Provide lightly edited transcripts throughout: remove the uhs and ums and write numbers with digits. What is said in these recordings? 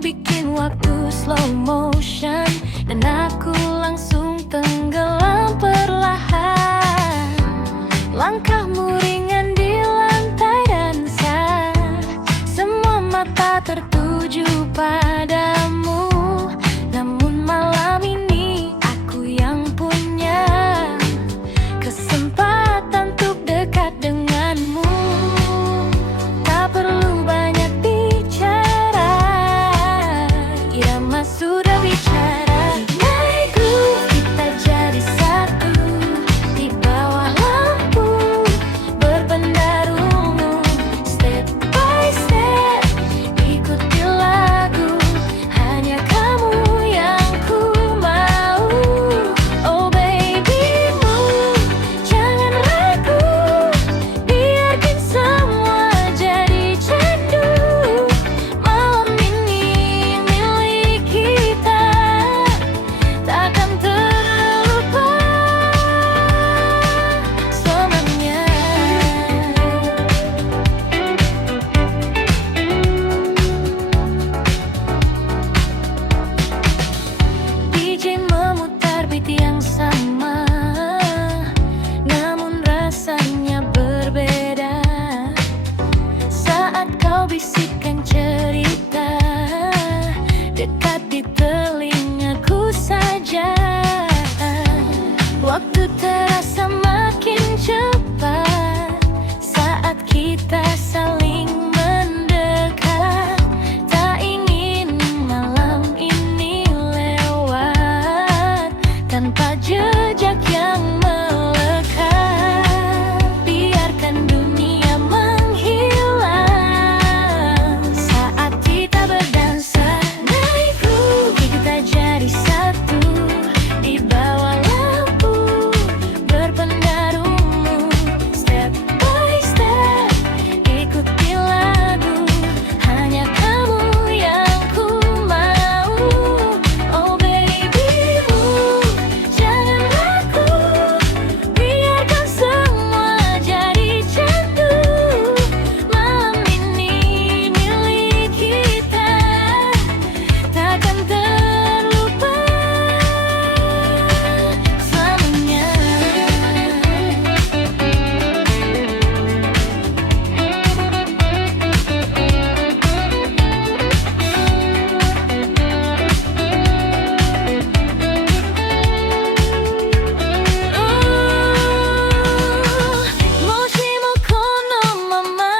bikin waktu slow motion, dan aku langsung tenggelam perlahan. Langkahmu ringan di lantai dansa, semua mata tertuju padamu. Namun malam ini aku yang punya kesempatan untuk dekat denganmu. Tak perlu banyak bicara, irama sudah bicara. Naik groove, kita jadi satu di bawah lampu berpendar ungu. Step by step, ikuti lagu, hanya kamu yang ku mau. Oh baby move, jangan ragu, biarkan semua jadi candu. Malam ini milik kita, takkan terlupa selamanya. DJ memutar beat yang sama, namun rasanya berbeda. Saat kau bisikkan cerita dekat di telingaku saja, waktu terasa makin cepat saat kita saling mendekat. Tak ingin malam ini lewat tanpa jejak yang melekat. Biarkan dunia menghilang saat kita berdansa. Naik groove, kita jadi satu di bawah lampu berpendar ungu. Step by step, ikuti lagu, hanya kamu yang ku mau. Oh baby move, jangan ragu, biarkan semua jadi candu. Malam ini milik kita, takkan terlupa selamanya. Moshimo kono mama,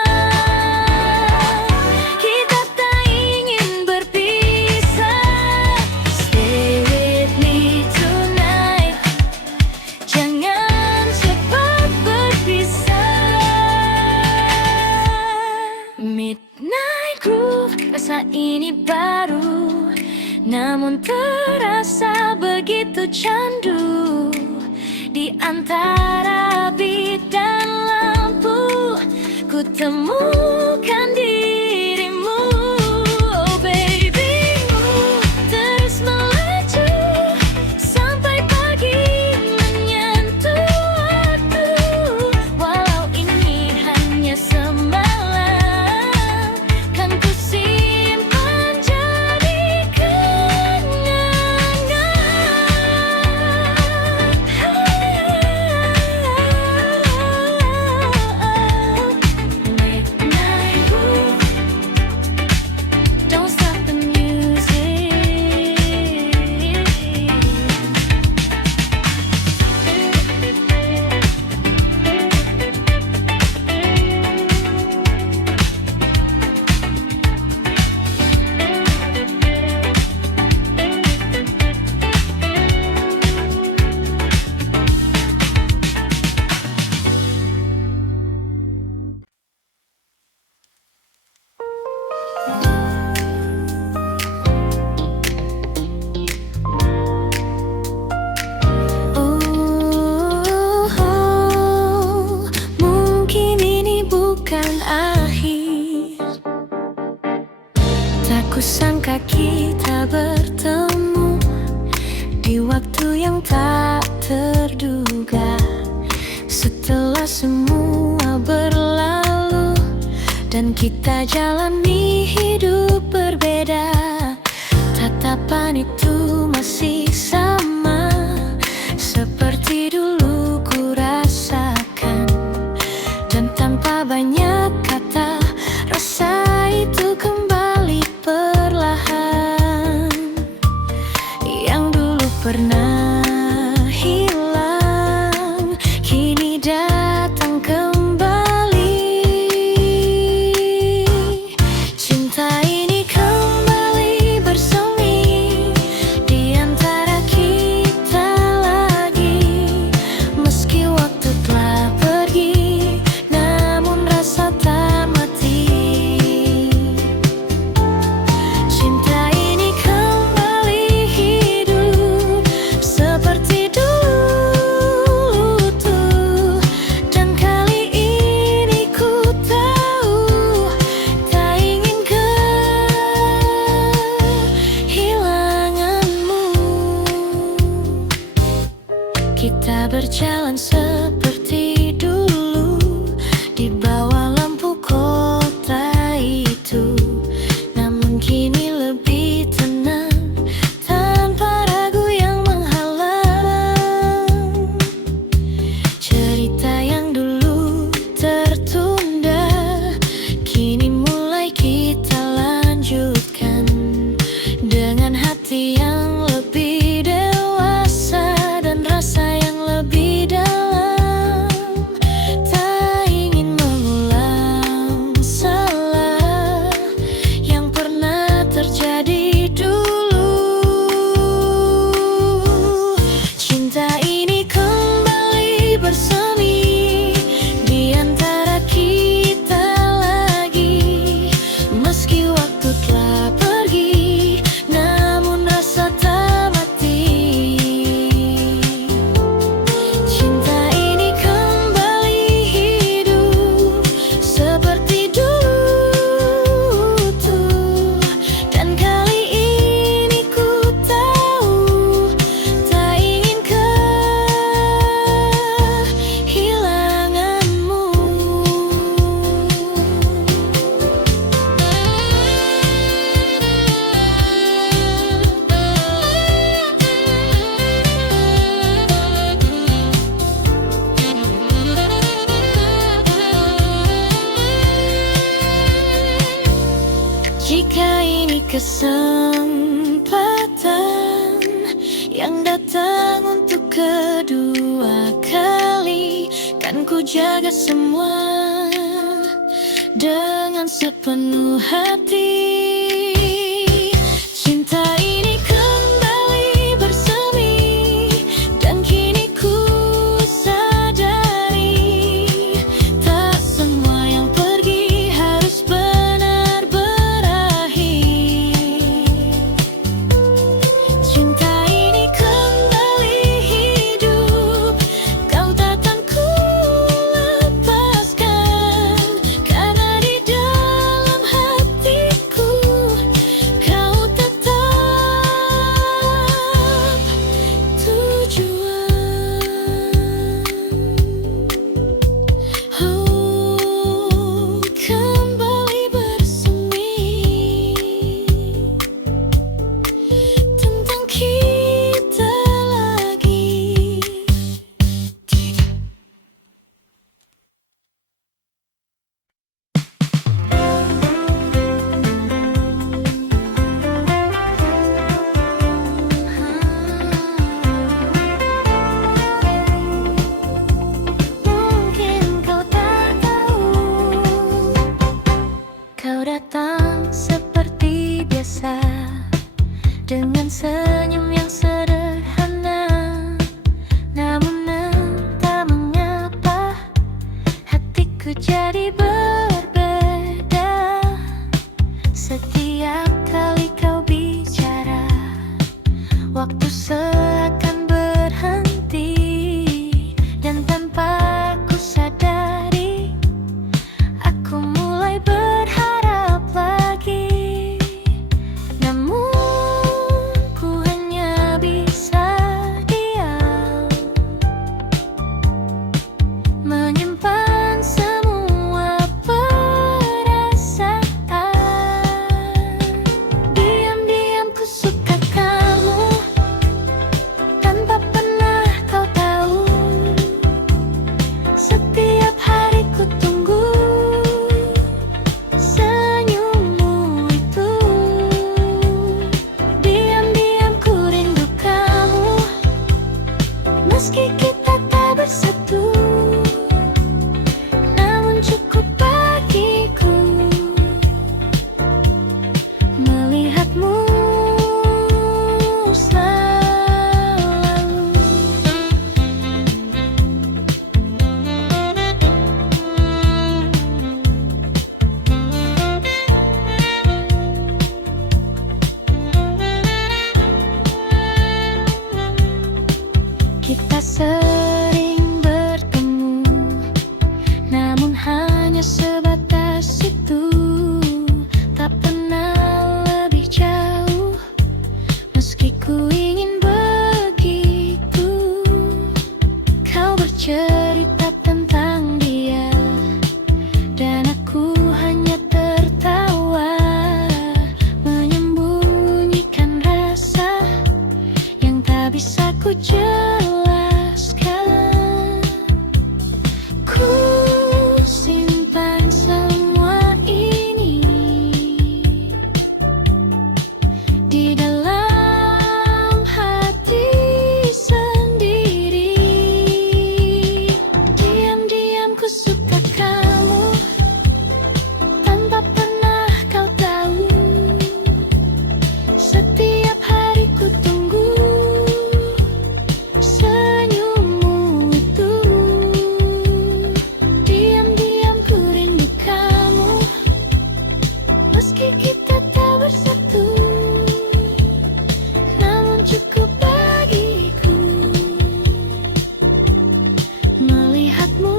kita tak ingin berpisah. Stay with me tonight, jangan cepat berpisah. Midnight groove, rasa ini baru, namun terasa begitu candu. Di antara beat dan lampu, ku temukan dirimu. Oh baby move, terus melaju sampai pagi menyentuh waktu. Walau ini hanya semalam, kan ku simpan jadi kenangan. Midnight groove, don't stop the music. Mungkin ini bukan akhir. Tak kusangka kita bertemu di waktu yang tak terduga. Setelah semua berlalu dan kita jalani hidup berbeda, pernah hilang kini datang kembali. Cinta ini kembali bersemi di antara kita lagi. Meski waktu telah pergi, namun rasa tak mati. Cinta ini kembali hidup seperti dulu tuh. Dan kali ini ku tahu tak ingin kehilanganmu. Kita berjalan seperti dulu di bawah lampu kota itu. Namun kini lebih tenang tanpa ragu yang menghalang. Cerita yang dulu tertunda kini mulai kita lanjutkan dengan hati yang lebih dewasa dan rasa yang lebih dalam. Tak ingin mengulang salah yang pernah terjadi dulu. Cinta ini kembali bersemi di antara kita lagi. Meski waktu telah pergi, namun rasa tak mati. Cinta ini kembali hidup seperti dulu tuh. Dan kali ini ku tahu tak ingin kehilanganmu. Jika ini kesempatan yang datang untuk kedua kali, kan ku jaga semua dengan sepenuh hati. Cinta ini kembali bersemi dan kini ku sadari tak semua yang pergi harus benar berakhir. Cinta ini kembali hidup, kau takkan ku lepaskan, karena di dalam hatiku Hatiku ingin begitu, kau bercerita tentang dia, dan aku hanya tertawa, menyembunyikan rasa yang tak bisa ku jelaskan. Ku simpan semua ini di dalam hati sendiri. Diam-diam ku suka kamu tanpa pernah kau tahu. Setiap hari ku tunggu senyummu itu. Diam-diam ku rindu kamu, meski kita tak bersatu, namun cukup bagiku melihatmu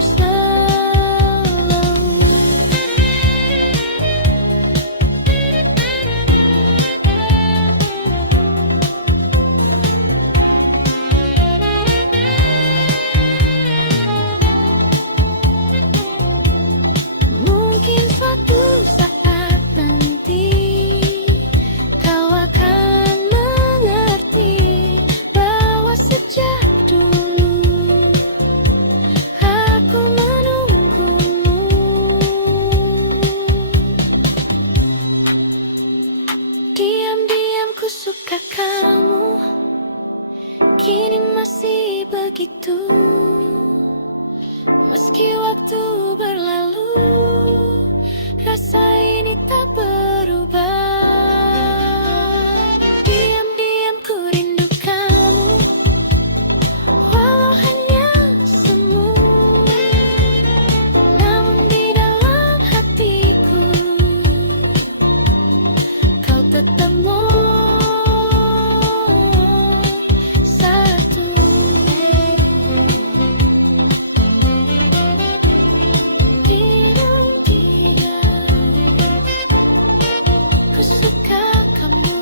selalu. Mungkin suatu saat nanti kau akan mengerti bahwa sejak dulu aku menunggumu. Diam-diam ku suka kamu, kini masih begitu. Meski waktu berlalu, rasa ini tak berubah. Diam-diam ku rindu kamu, walau hanya semu, namun di dalam hatiku kau tetap satu. Ku suka kamu,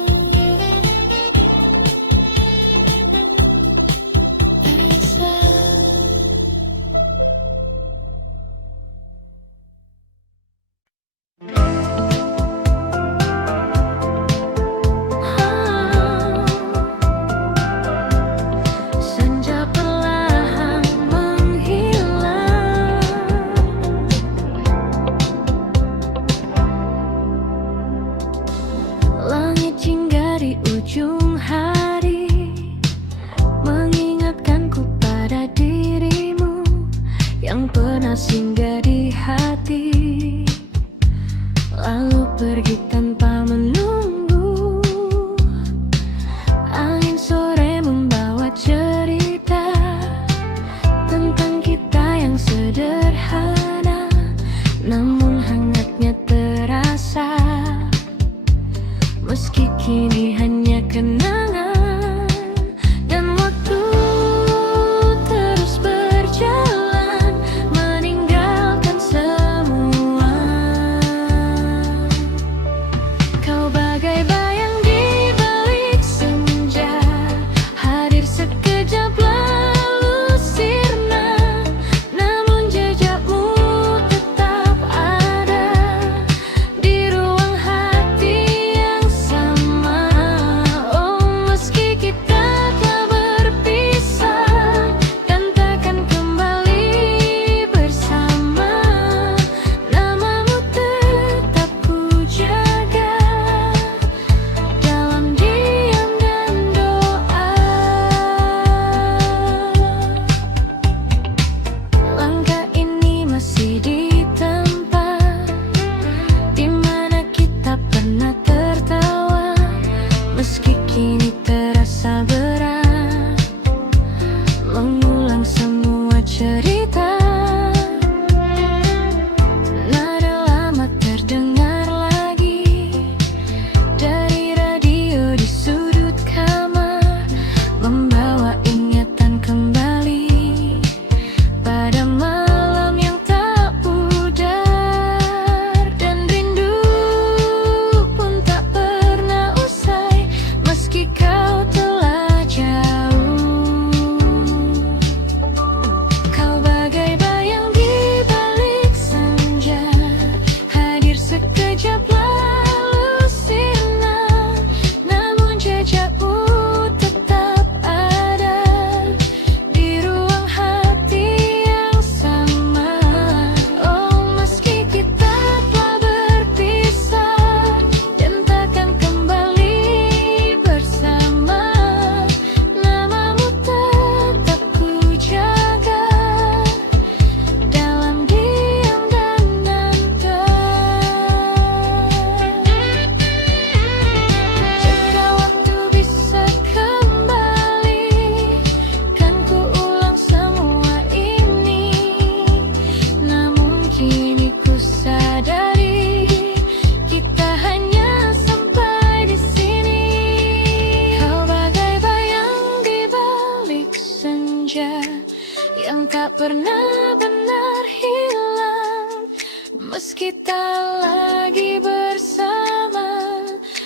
Elsa. Senja perlahan menghilang, langit hingga di ujung hari mengingatkanku pada dirimu yang pernah singgah di hati, lalu pergi tanpa menunggu. Angin sore membawa cerita tentang kita yang sederhana, namun hangatnya terasa. Meski kini hanya kenal pernah benar hilang. Meski tak lagi bersama,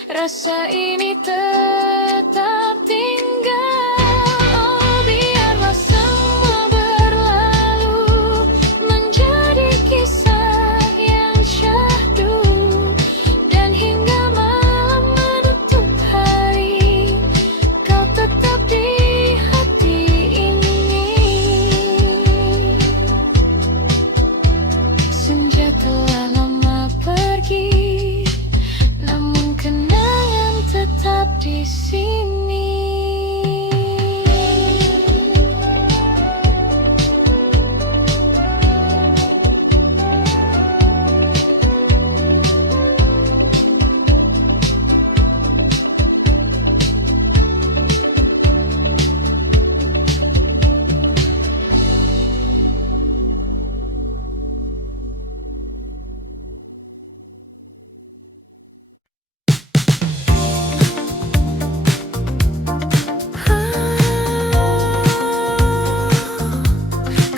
rasa ini tetap tinggal. Oh, biarlah semua berlalu, menjadi kisah yang syahdu. Dan hingga malam menutup hari, kau tetap di hati ini. Senja telah lama pergi, namun kenangan tetap di sini.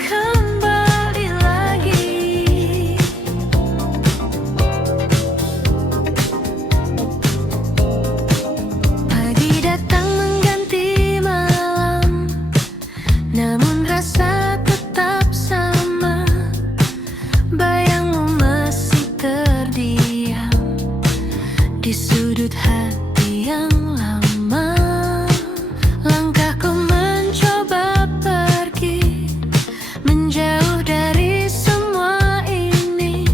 Kembali lagi, pagi datang mengganti malam, namun rasa tetap sama. Bayangmu masih terdiam di sudut hati yang lama. Langkahku mencoba pergi, menjauh dari semua ini.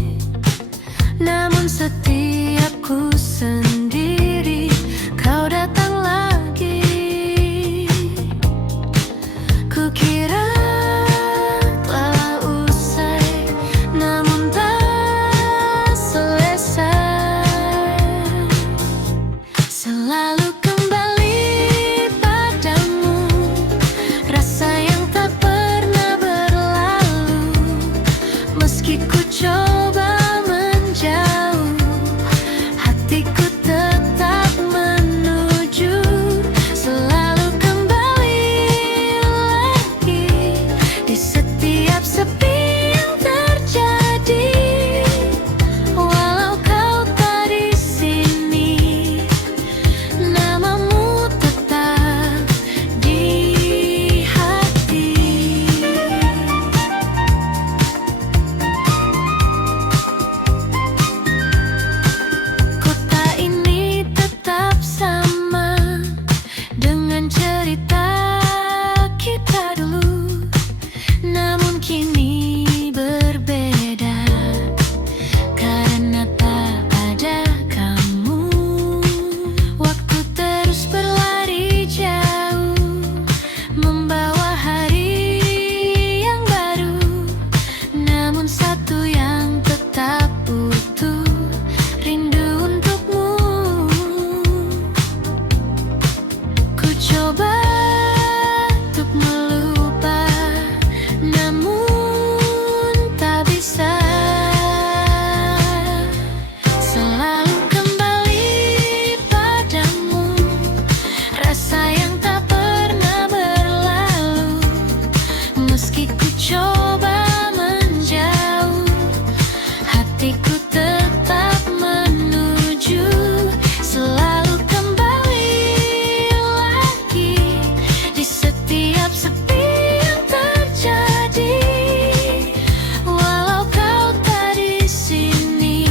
Namun setiap ku sendiri, kau datang lagi. Kukira telah usai, namun tak selesai. Selalu kembali padamu, rasa yang tak pernah berlalu. Meski ku coba menjauh, hatiku tetap menuju. Selalu kembali lagi, di setiap sepi yang terjadi. Walau kau tak di sini, namamu tetap di hati. Kota ini tetap sama, dengan cerita kita dulu. Namun kini berbeda, karena tak ada kamu. Waktu terus berlari jauh, membawa hari yang baru. Namun satu yang tetap utuh, rindu untukmu. Ku coba untuk melupa, namun tak bisa. Selalu kembali padamu, rasa yang tak pernah berlalu. Meski ku coba menjauh, hatiku tetap menuju. Selalu kembali lagi, di setiap sepi yang terjadi. Walau kau tak di sini,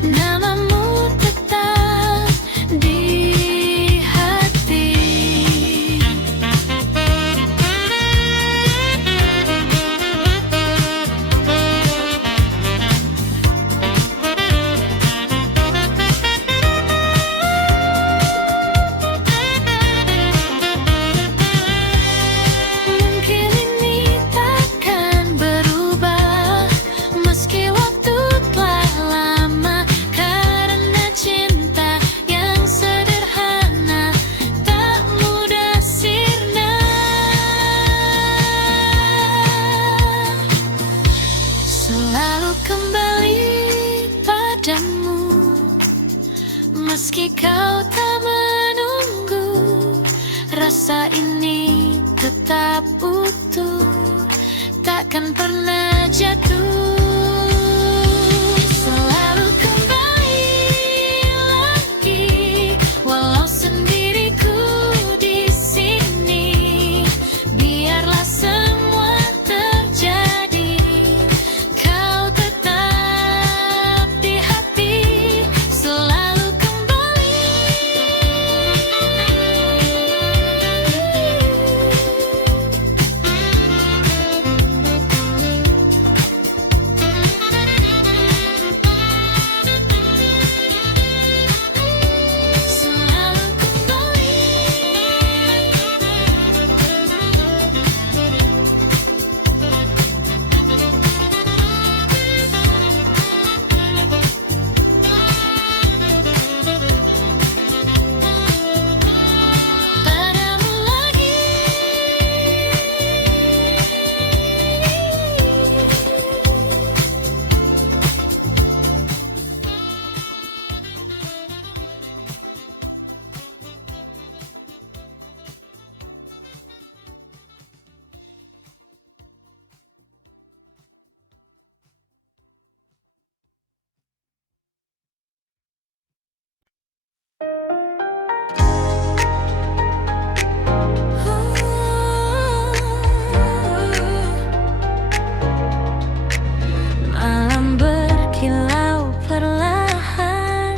namamu tetap di hati. Mungkin ini takkan berubah, meski waktu telah lama. Karena cinta yang sederhana tak mudah sirna. Selalu kembali padamu, meski kau tak menunggu. Rasa ini tetap utuh, takkan pernah jatuh. Selalu kembali lagi, walau sendiriku di sini. Biarlah semua terjadi, kau tetap di hati. Selalu kembali. Selalu kembali. Padamu lagi. Malam berkilau perlahan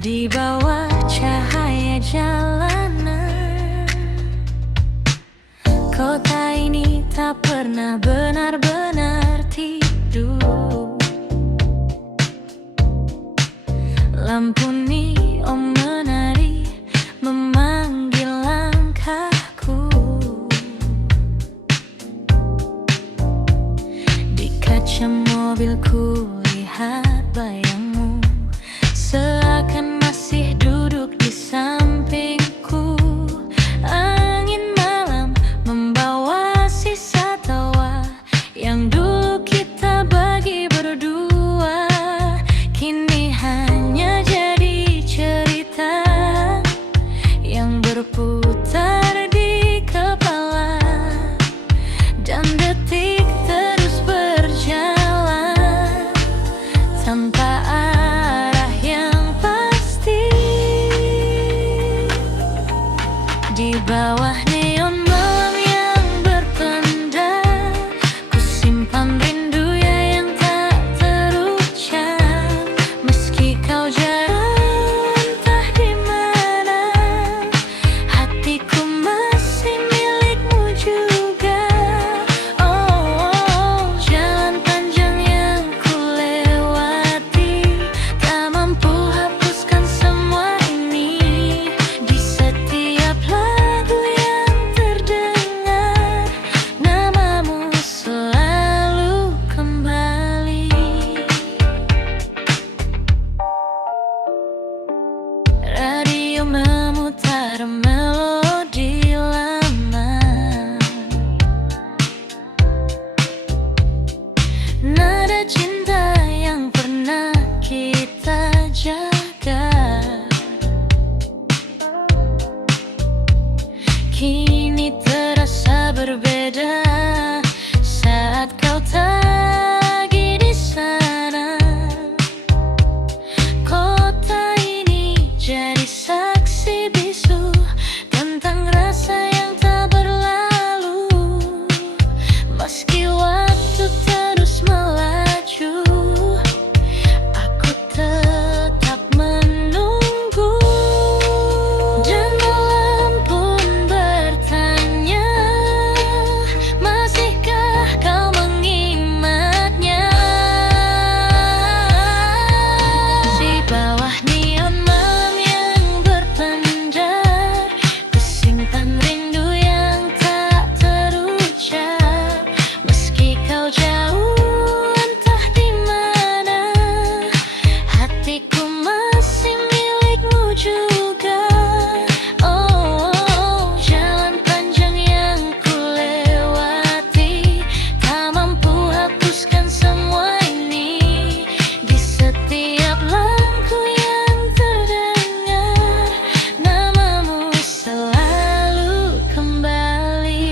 di bawah cahaya jalanan. Kota ini tak pernah benar-benar tidur. Lampu neon menari memanggil langkahku. Di kaca mobilku lihat bayangmu, seakan masih duduk di sampingku. Angin malam membawa sisa tawa yang dulu kita bagi berdua. Kini hanya jadi cerita yang berputar di kepala, dan detik terus berjalan tanpa arah yang pasti. Di bawah neon malam yang berpendar, ku simpan rindu yang tak terucap. Meski kau jauh entah di mana, hatiku masih milikmu juga. Oh, jalan panjang yang ku lewati, tak mampu hapuskan semua ini. Di setiap lagu yang terdengar, namamu selalu kembali. Radio memutar melodi lama, nada cinta yang pernah kita jaga. Kini terasa berbeda saat kau lagi di sana. Kota ini jadi saksi bisu tentang rasa yang tak berlalu. Meski waktu terus melaju, aku tetap menunggu. Dan malam pun bertanya, masihkah kau mengingatnya? Di bawah neon malam yang berpendar, ku simpan rindu yang tak terucap. Meski kau jauh entah di mana, hatiku masih milikmu juga. Oh, jalan panjang yang ku lewati, tak mampu hapuskan semua ini. Di setiap lagu yang terdengar, namamu selalu kembali.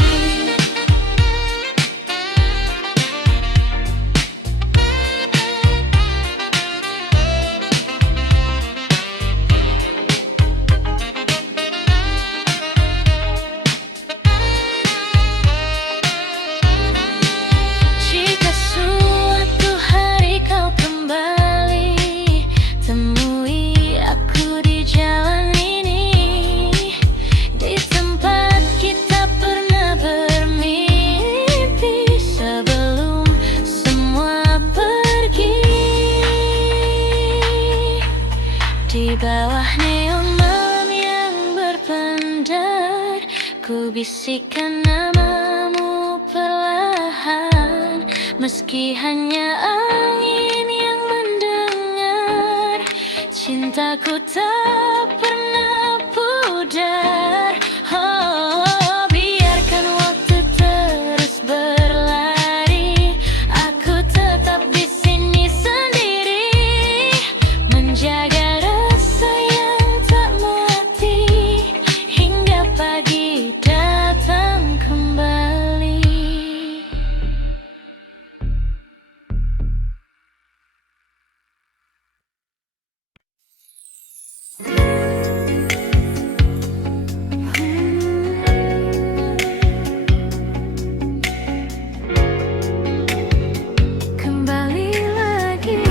Di bawah neon malam yang berpendar, ku bisikkan namamu perlahan. Meski hanya angin yang mendengar, cintaku tak pernah pudar. Oh, biarkan waktu terus berlari, aku tetap di sini sendiri, menjaga rasa yang tak mati hingga pagi datang kembali. Kembali lagi,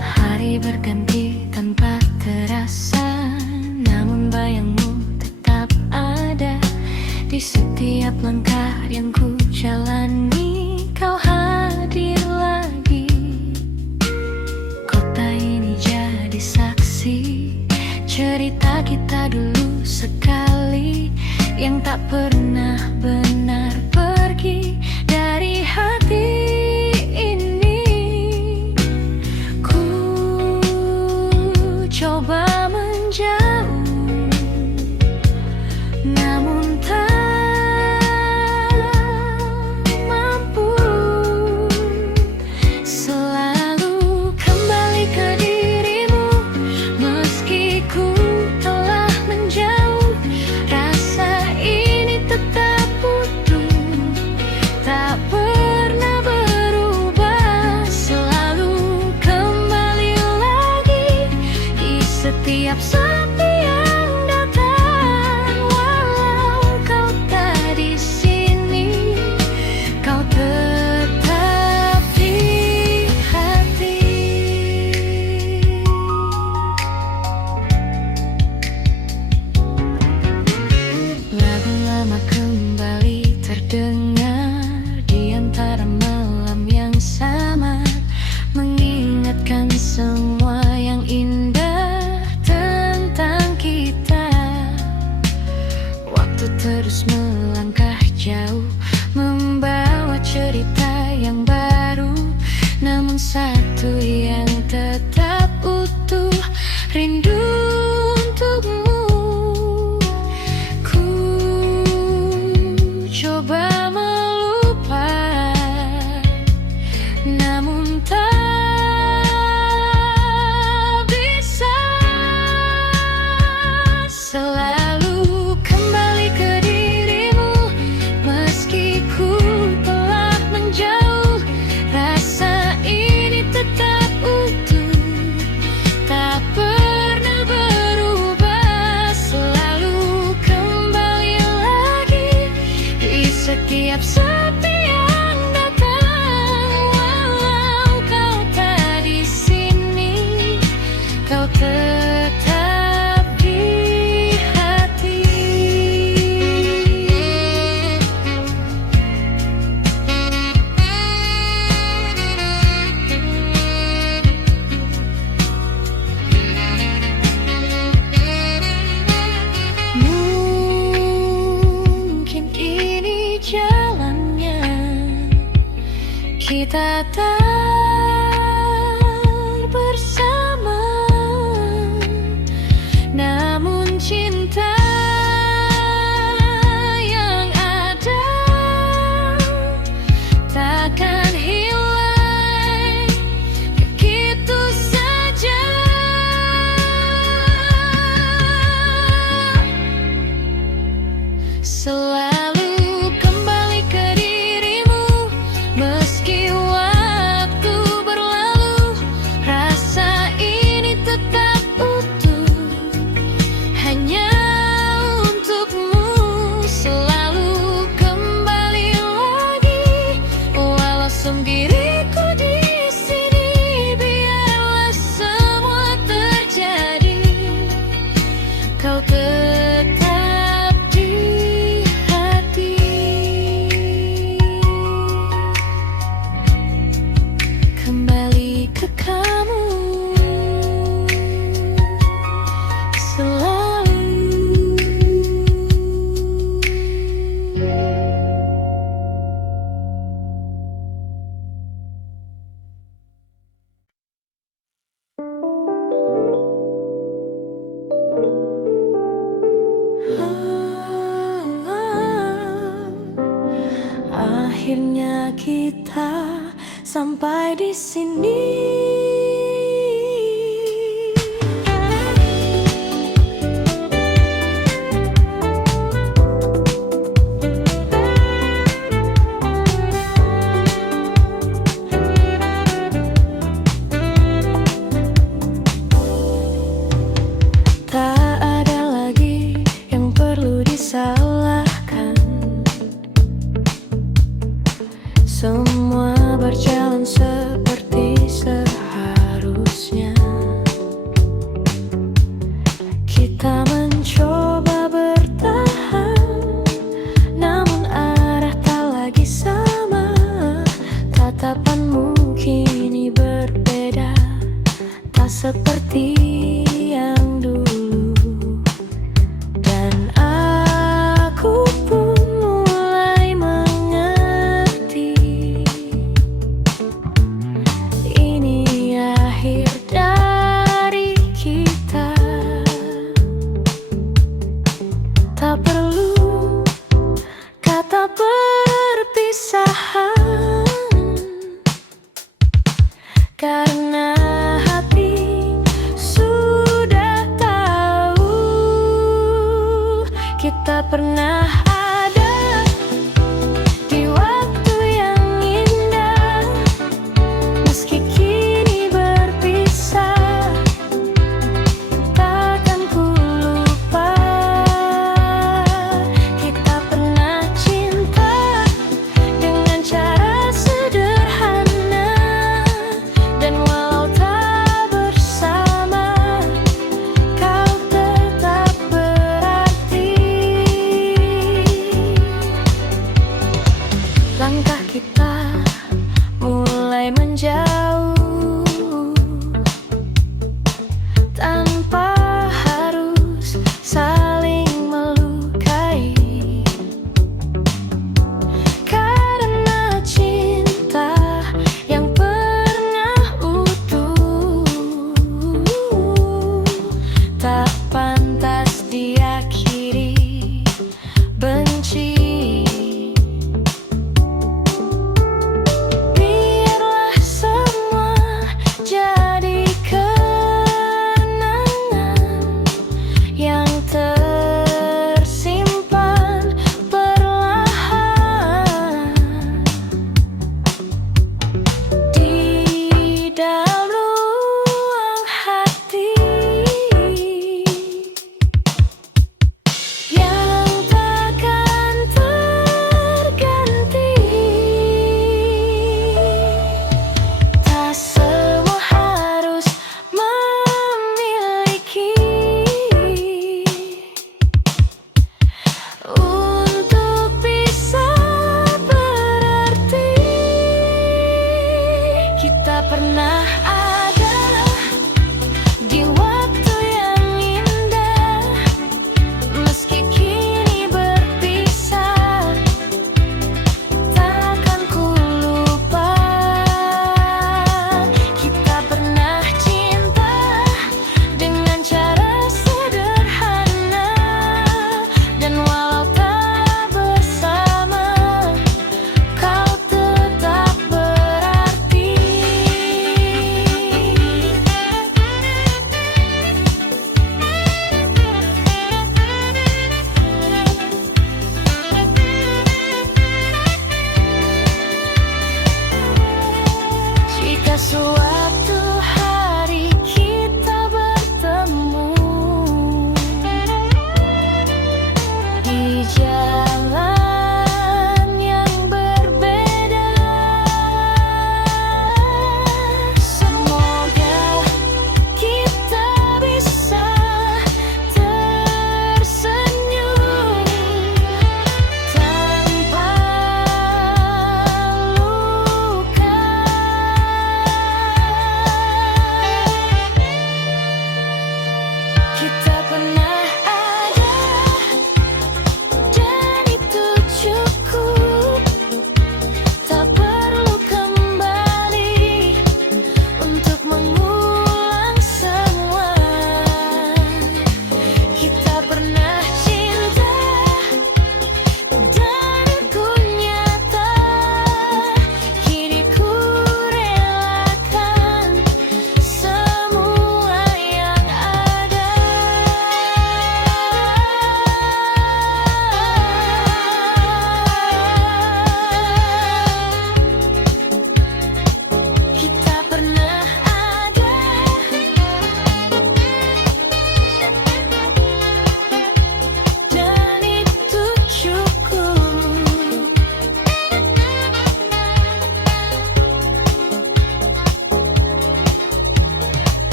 hari berganti tanpa terasa, namun bayangmu tetap ada di setiap langkah yang ku jalani. Kau hadir lagi, kota ini jadi saksi cerita kita dulu sekali yang tak pernah benar pergi dari hati ini. Ku coba menjauh, namun tak mampu. Selalu kembali ke dirimu, meski ku telah menjauh. Rasa ini tetap utuh, tak pernah berubah. Selalu kembali lagi di setiap sepi yang datang. Walau kau tak di sini, kau tetap di hati. Lagu lama kembali terdengar di antara malam yang samar, mengingatkan semua yang indah tentang kita sampai di sini. Tak ada lagi yang perlu disalahkan. Semua berjalan seperti seharusnya. Kita mencoba bertahan, namun arah tak lagi sama. Tatapanmu kini berbeda, tak seperti yang dulu. Dan aku pun mulai mengerti, ini akhir dari kita. Tak perlu kata perpisahan, karena hati sudah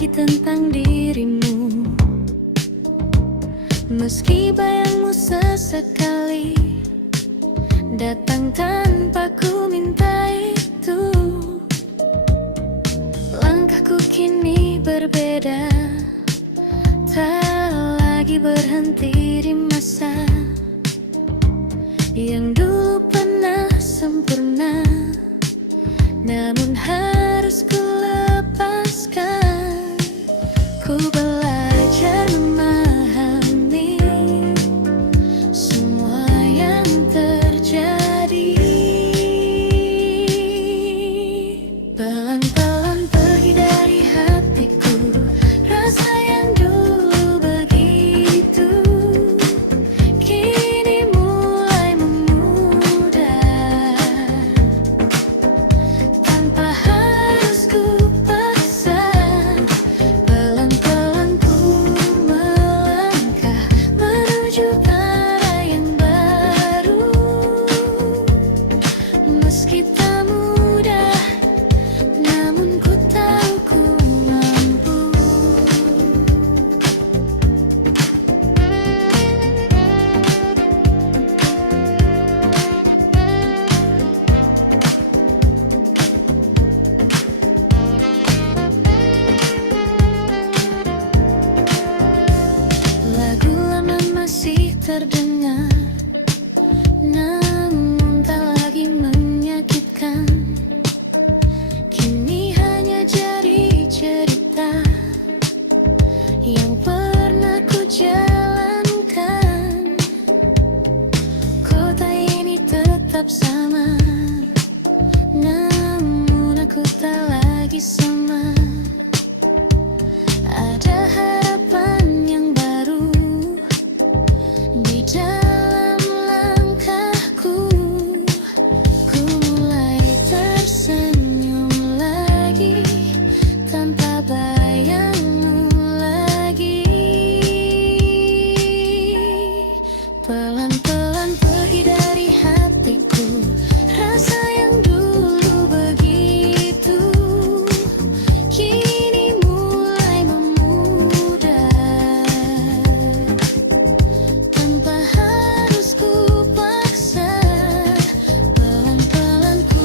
lagi tentang dirimu. Meski bayangmu sesekali datang tanpa ku minta itu, langkahku kini berbeda, tak lagi berhenti di masa yang dulu pernah sempurna, namun harus ku lepaskan. Ku belajar memahami semua yang terjadi. Pelan-pelan pergi dari hatiku rasa yang dulu begitu, kini mulai memudar tanpa harus ku paksa. Pelan-pelan ku melangkah menuju arah yang baru, meski tak mudah, namun ku tahu ku mampu. Lagu lama masih terdengar, namun tak lagi menyakitkan. Kini hanya jadi cerita yang pernah ku jalankan. Kota ini tetap sama, namun aku tak lagi sama. Ada harapan yang baru di dalam langkahku. Ku mulai tersenyum lagi tanpa bayangmu lagi. Pelan-pelan pergi dari hatiku rasa yang dulu begitu, kini mulai memudar tanpa harus ku paksa. Pelan-pelan ku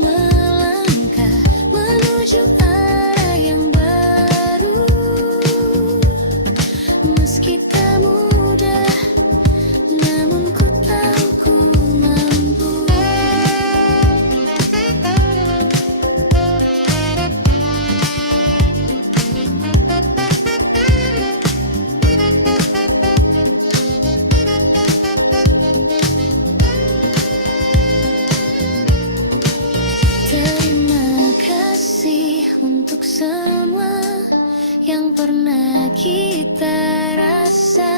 melangkah menuju arah yang baru, meski tak mudah, namun ku tahu ku mampu. Terima kasih untuk semua yang pernah kita rasa.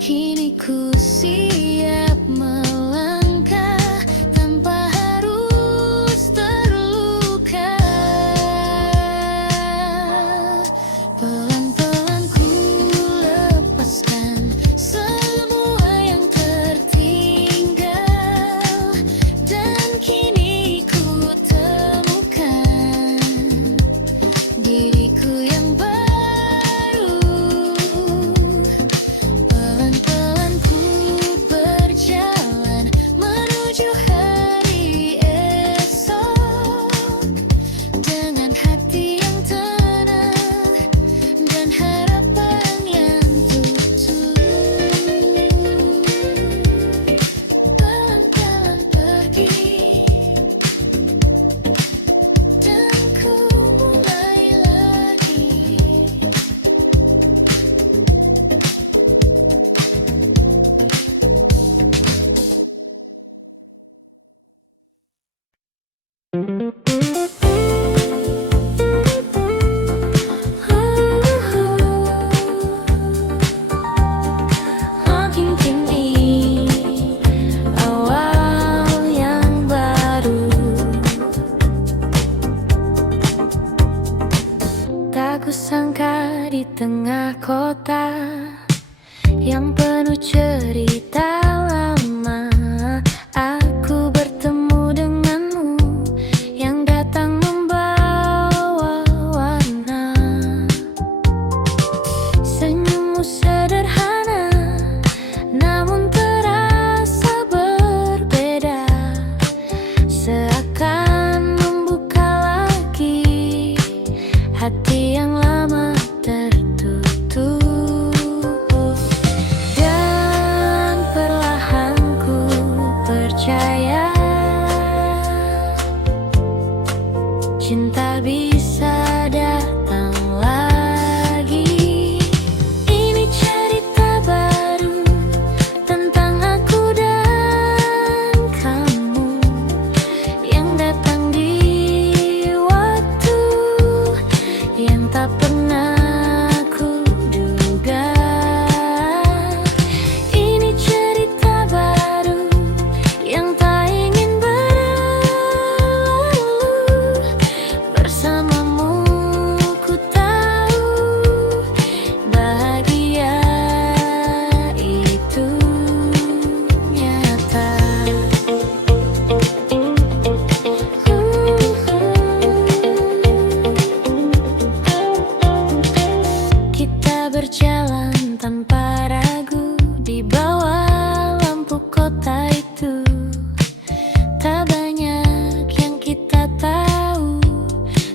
Kini ku siap melangkah tanpa harus terluka. Pelan-pelan ku lepaskan semua yang tertinggal, dan kini ku temukan diriku yang baru. Pelan-pelan ku berjalan menuju hari esok, dengan hati yang tenang dan harapan yang tulus. Pelan-pelan pergi dan ku mulai lagi. Makin kini awal yang baru, tak kusangka di tengah kota yang penuh cerita lama, aku bertemu denganmu yang datang membawa warna. hati yang lama tertutup. Dan perlahan ku percaya cinta bisa datang lagi. Ini cerita baru tentang aku dan kamu yang datang di waktu yang tak pernah ku duga. Ini cerita baru yang tak ingin berlalu. Bersamamu ku tahu bahagia itu nyata. Kita berjalan tanpa ragu di bawah lampu kota itu. Tak banyak yang kita tahu,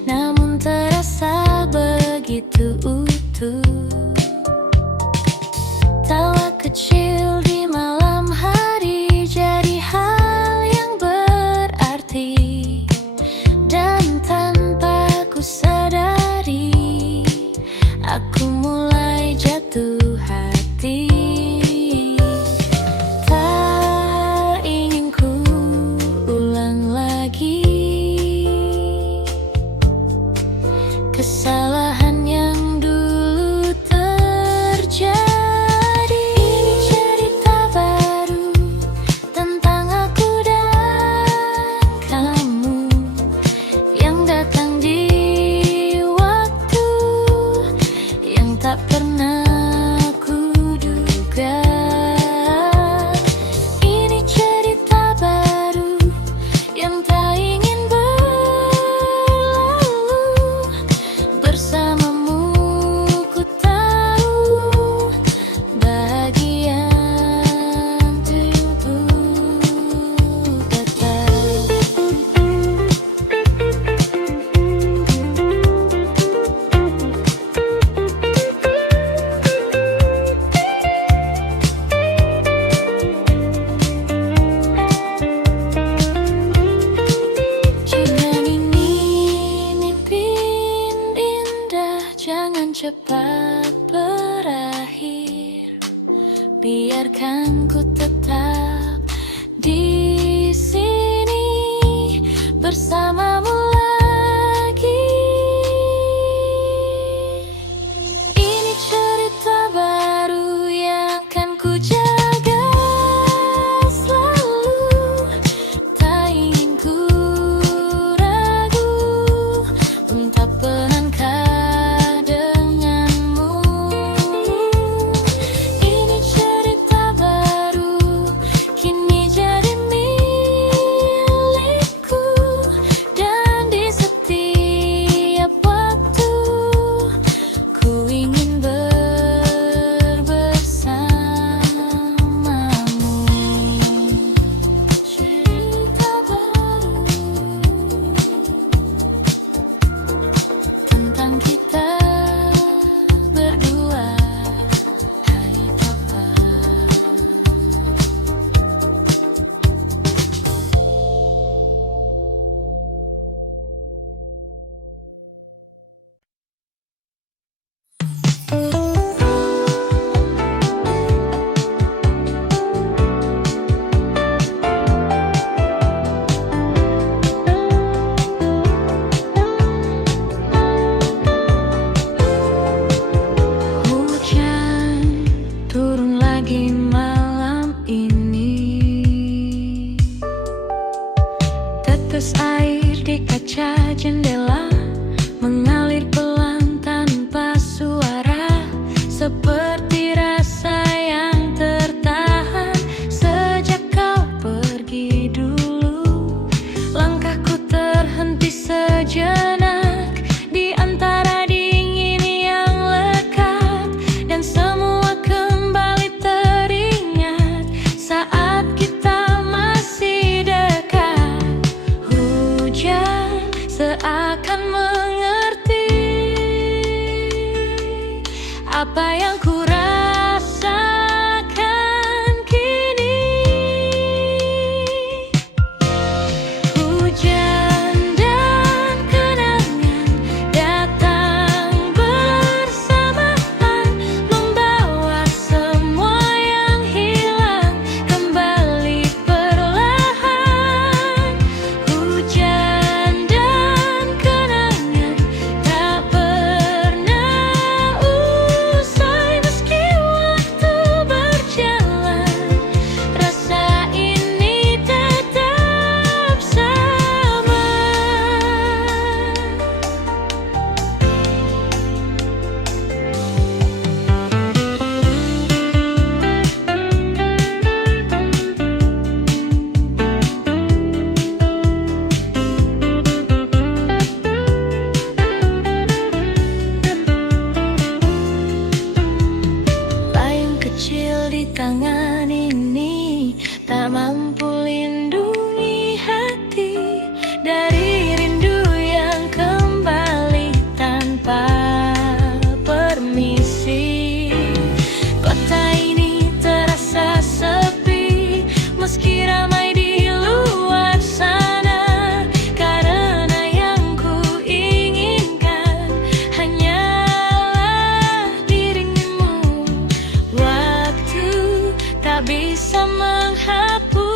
namun terasa begitu utuh. Tawa kecil di malam hari jadi hal yang berarti. Dan tanpa ku sadari, aku mulai jatuh hati. Tak ingin ku ulang lagi kesalahan yang dulu terjadi. Ini cerita baru tentang aku dan kamu yang datang di waktu yang tak pernah ku duga. Ini cerita baru yang tak ingin berlalu. Bersamamu ku tahu bahagia itu kata. Jika ini mimpi indah, jangan cepat berakhir. Biarkan ku tetap di sini bersamamu lagi. Ini cerita baru yang akan ku jaga selalu. Tak ingin ku ragu untuk melangkah denganmu. Ini cerita baru kini jadi milikku. Dan di setiap waktu ku ingin bersamamu. Cerita baru tentang kita berdua. Hai Papa. Hujan turun lagi malam ini. Tetes air di kaca jendela mengalir pelan tanpa suara, seperti rasa yang tertahan sejak kau pergi dulu. Langkahku terhenti sejenak di antara dingin yang lekat, dan semua kembali teringat saat kita masih dekat. Hujan seakan mengerti apa yang ku rasakan kini. Hujan dan kenangan datang bersamaan, membawa semua yang hilang kembali perlahan. Hujan dan kenangan tak pernah usai meski waktu berjalan. Rasa ini tetap sama. Layang kecil di tangan ini tak mampu lindungi hati dari rindu yang kembali tanpa permisi. Kota ini terasa sepi meski ramai di luar sana, karena yang ku inginkan hanyalah dirimu. Waktu tak bisa menghapus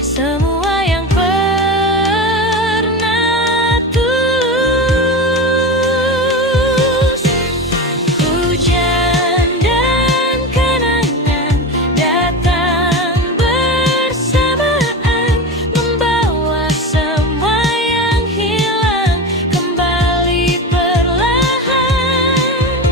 semua yang pernah tulus. Hujan dan kenangan datang bersamaan, membawa semua yang hilang kembali perlahan.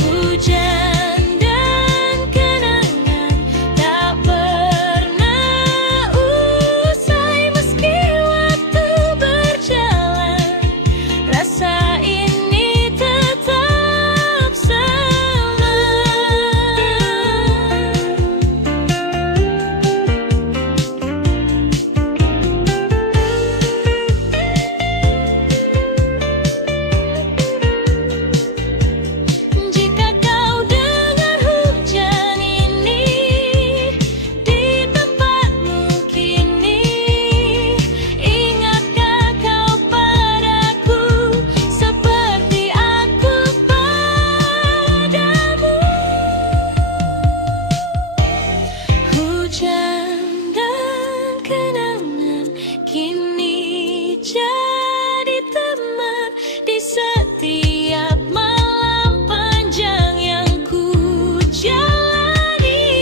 Hujan dan kenangan tak pernah usai meski waktu berjalan. Rasa ini tetap sama. Jika kau dengar hujan ini di tempatmu kini, ingatkah kau padaku seperti aku padamu? Hujan dan kenangan kini jadi teman di setiap malam panjang yang ku jalani.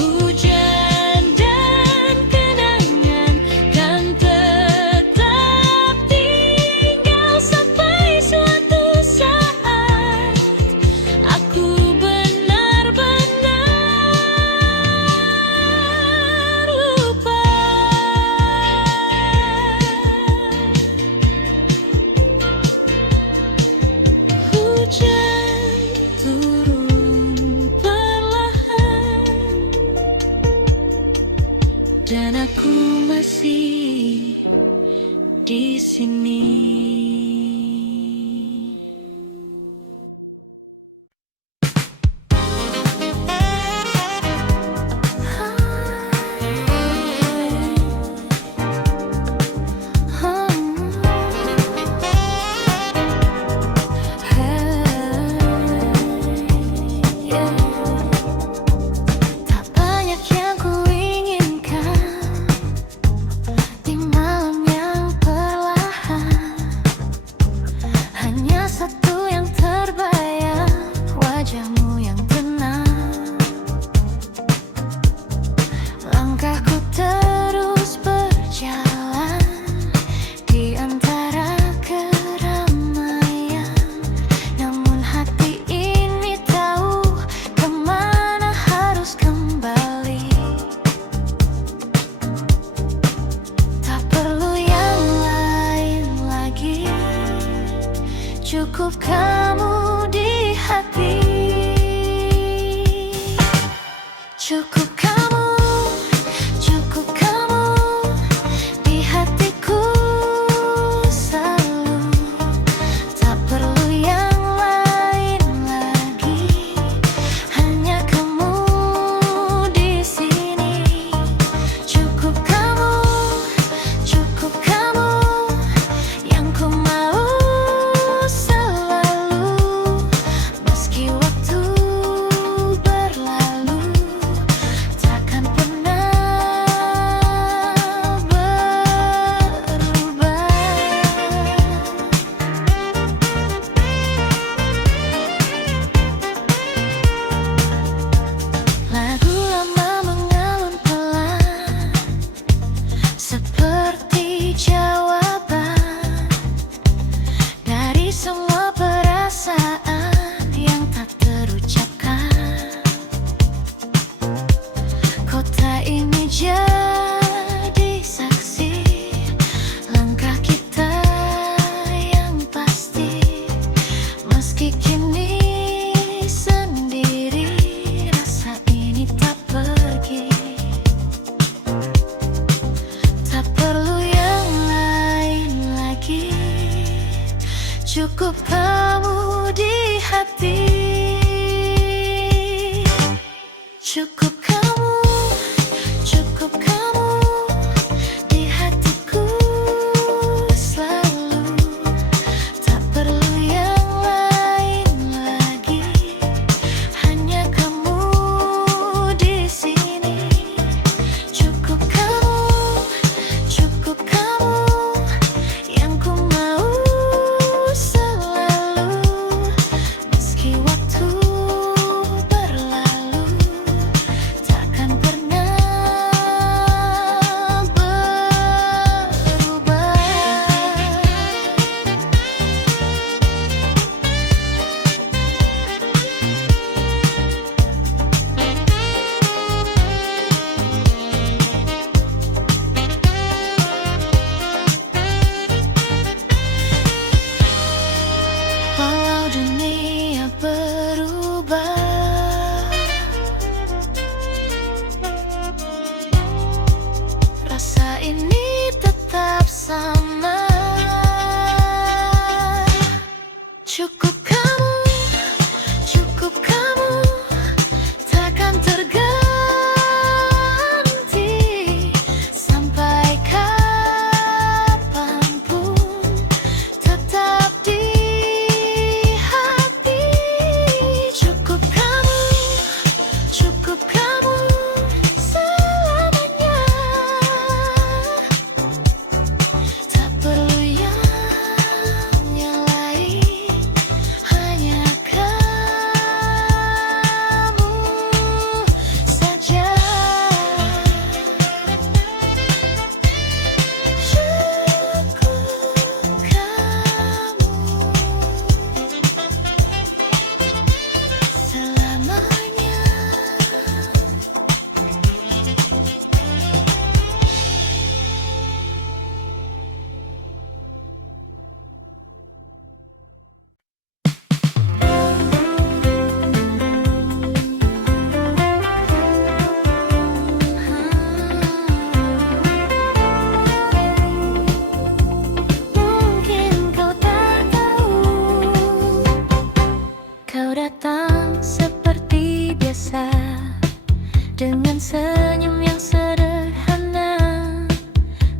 Hujan dan kenangan kan tetap tinggal sampai suatu saat aku benar-benar lupa. Hujan turun perlahan dan aku masih di sini. Tak banyak yang ku inginkan di malam yang perlahan, hanya satu yang terbayang, wajahmu yang tenang. Langkahku terus berjalan di antara keramaian, namun hati ini tahu kemana harus kembali. Tak perlu yang lain lagi, cukup kamu di hati. Cukup kamu di hatiku selalu. Tak perlu yang Cukup kamu di hati, cukup kamu, cukup kamu di hatiku selalu. Tak perlu yang lain lagi, hanya kamu di sini. Cukup kamu yang ku mau selalu. Meski waktu berlalu, takkan pernah berubah. Walau dunia berubah, rasa ini tetap sama. Cukup kamu takkan terganti sampai kapanpun, tetap di hati. Cukup kamu selamanya. Tak perlu yang lain, hanya kamu saja. Cukup kamu selamanya. Mungkin kau tak tahu, kau datang seperti biasa dengan senyum yang sederhana.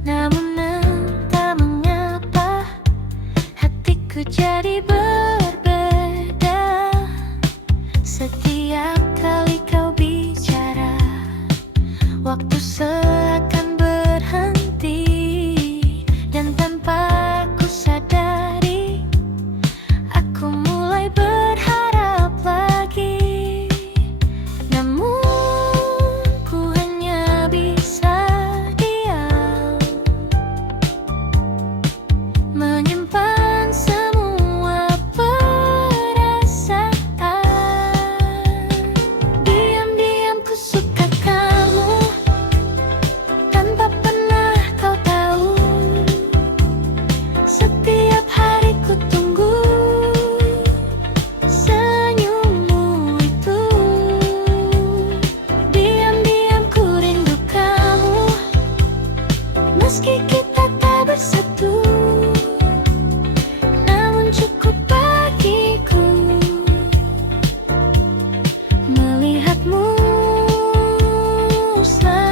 Namun entah mengapa hatiku jadi berbeda. Setiap kali kau bicara, waktu seakan berhenti, dan tanpa ku sadari, aku mulai berharap lagi. Namun ku hanya bisa diam, menyimpan semua perasaan. Diam-diam ku suka kamu, tanpa pernah kau tahu. Setiap hari ku tunggu senyummu itu. Diam-diam ku rindu kamu, meski kita tak bersatu. Namun cukup bagiku melihatmu selalu.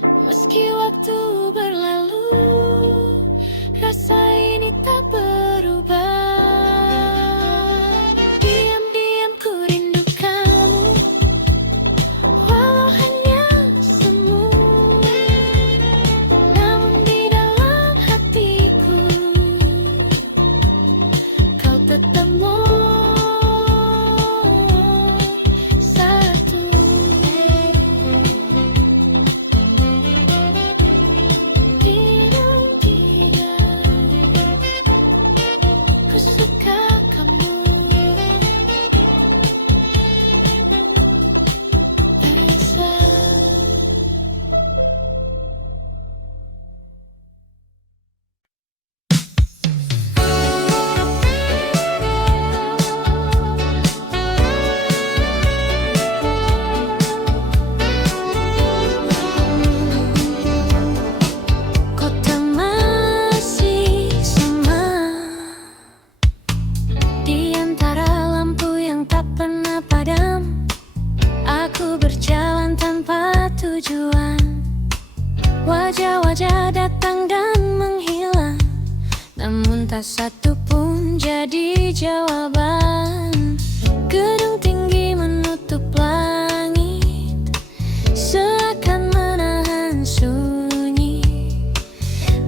Meski waktu berlalu, rasa ini tak berubah. Diam-diam ku rindu kamu, walau hanya semu. Namun di dalam hatiku, kau tetap satu. Ku suka kamu, Elisa. Kota masih sama, di antara lampu yang tak pernah padam. Aku berjalan tanpa tujuan, wajah-wajah datang dan menghilang, namun tak satu pun jadi jawaban. Gedung tinggi menutup langit, seakan menahan sunyi.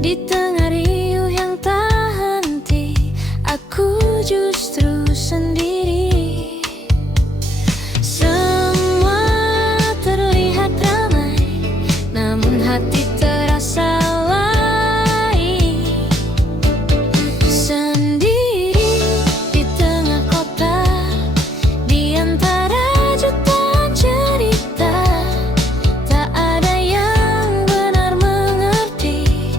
Di tengah riuh yang tak henti, aku justru sendiri. Semua terlihat ramai, namun hati terasa lain. Sendiri di tengah kota, di antara jutaan cerita, tak ada yang benar mengerti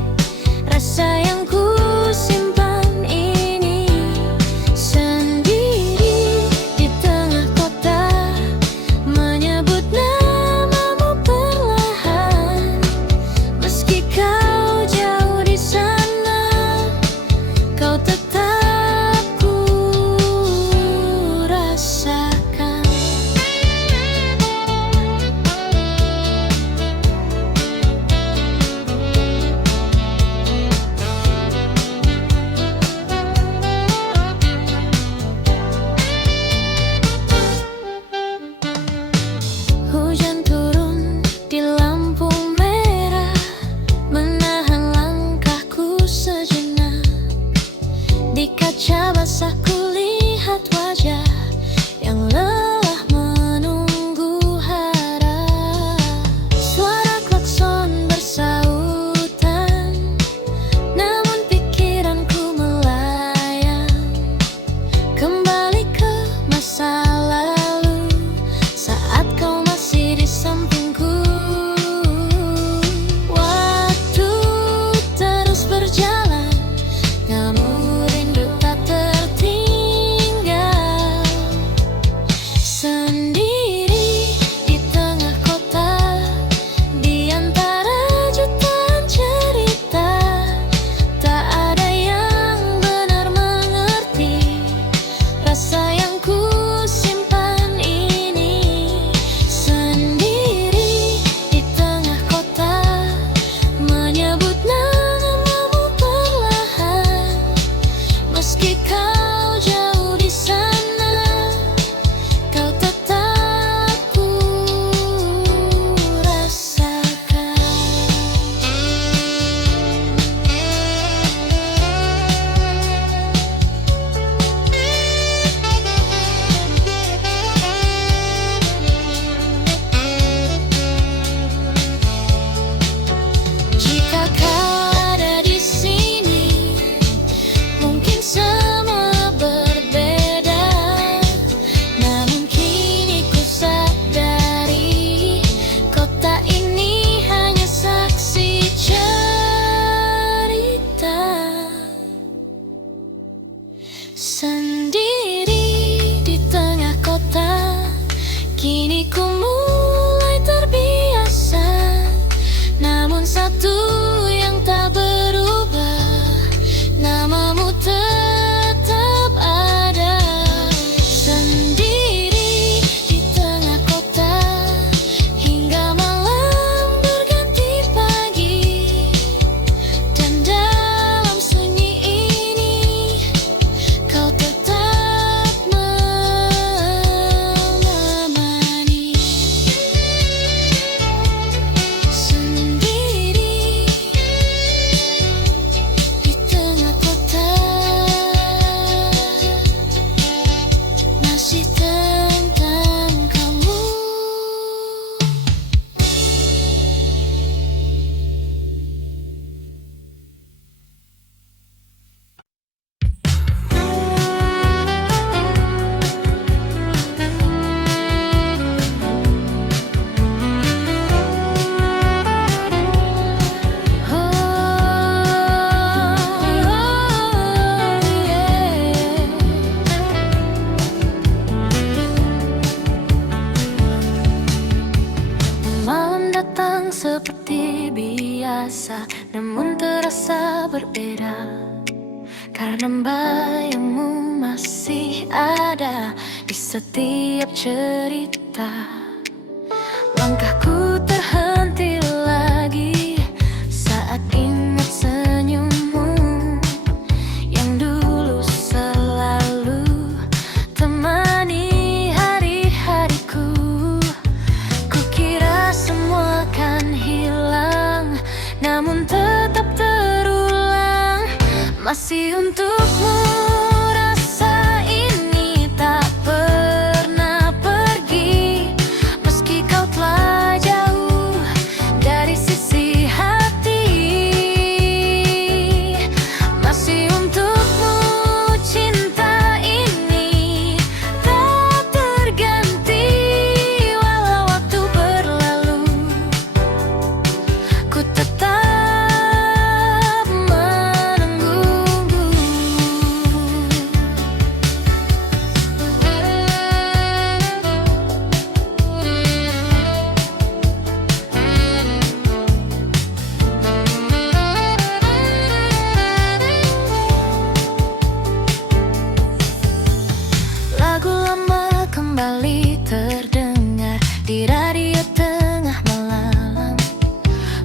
datang seperti biasa, namun terasa berbeda, karena bayangmu masih ada di setiap cerita. Langkahku terhenti lagi saat ingat senyummu yang dulu selalu temani hari-hariku. Kukira semua kan hilang, namun tetap terulang. Masih untukmu rasa ini tak pernah pergi, meski kau telah jauh dari sisi hati. Masih untukmu cinta ini tak terganti, walau waktu berlalu, ku tetap kembali terdengar di radio tengah malam,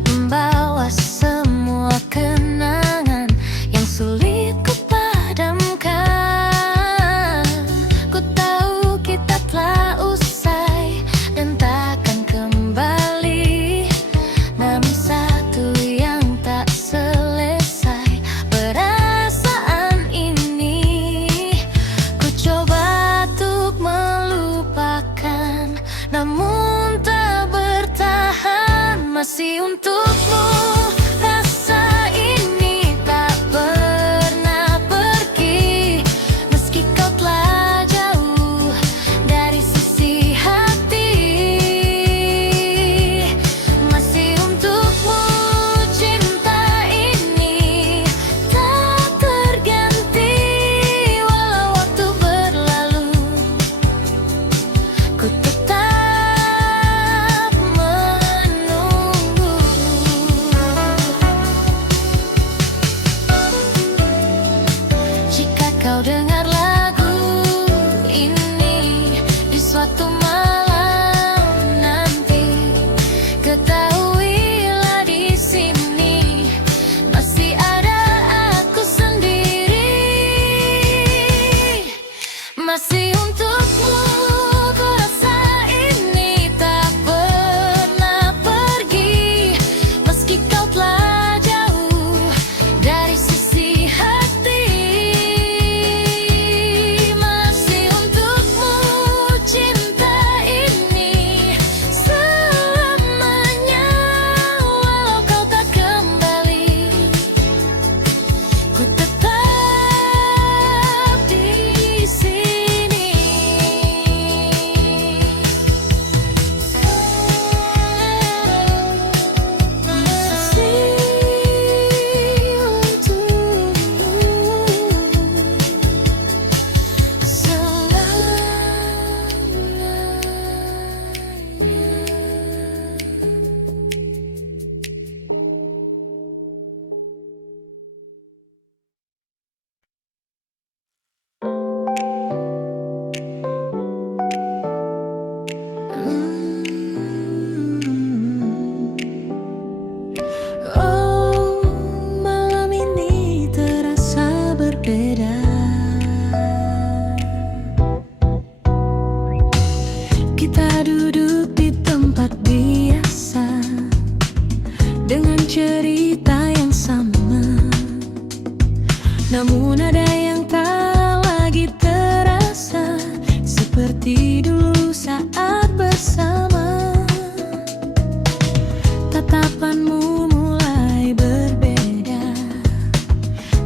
membawa semua kenangan yang sulit ku padamkan. Ku tahu kita telah usai dan takkan kembali, namun satu yang tak selesai, perasaan ini ku coba melupakan, namun tak bertahan. Masih untukmu rasa ini tak pernah pergi, meski kau telah jauh dari sisi hati. Masih untukmu cinta ini tak terganti, walau waktu berlalu, ku tetap menunggu. Jika kau dengar lagu ini di suatu malam nanti, ketahuilah di sini masih ada aku sendiri. Masih untukmu kita duduk di tempat biasa dengan cerita yang sama, namun ada yang tak lagi terasa seperti dulu saat bersama. Tatapanmu mulai berbeda,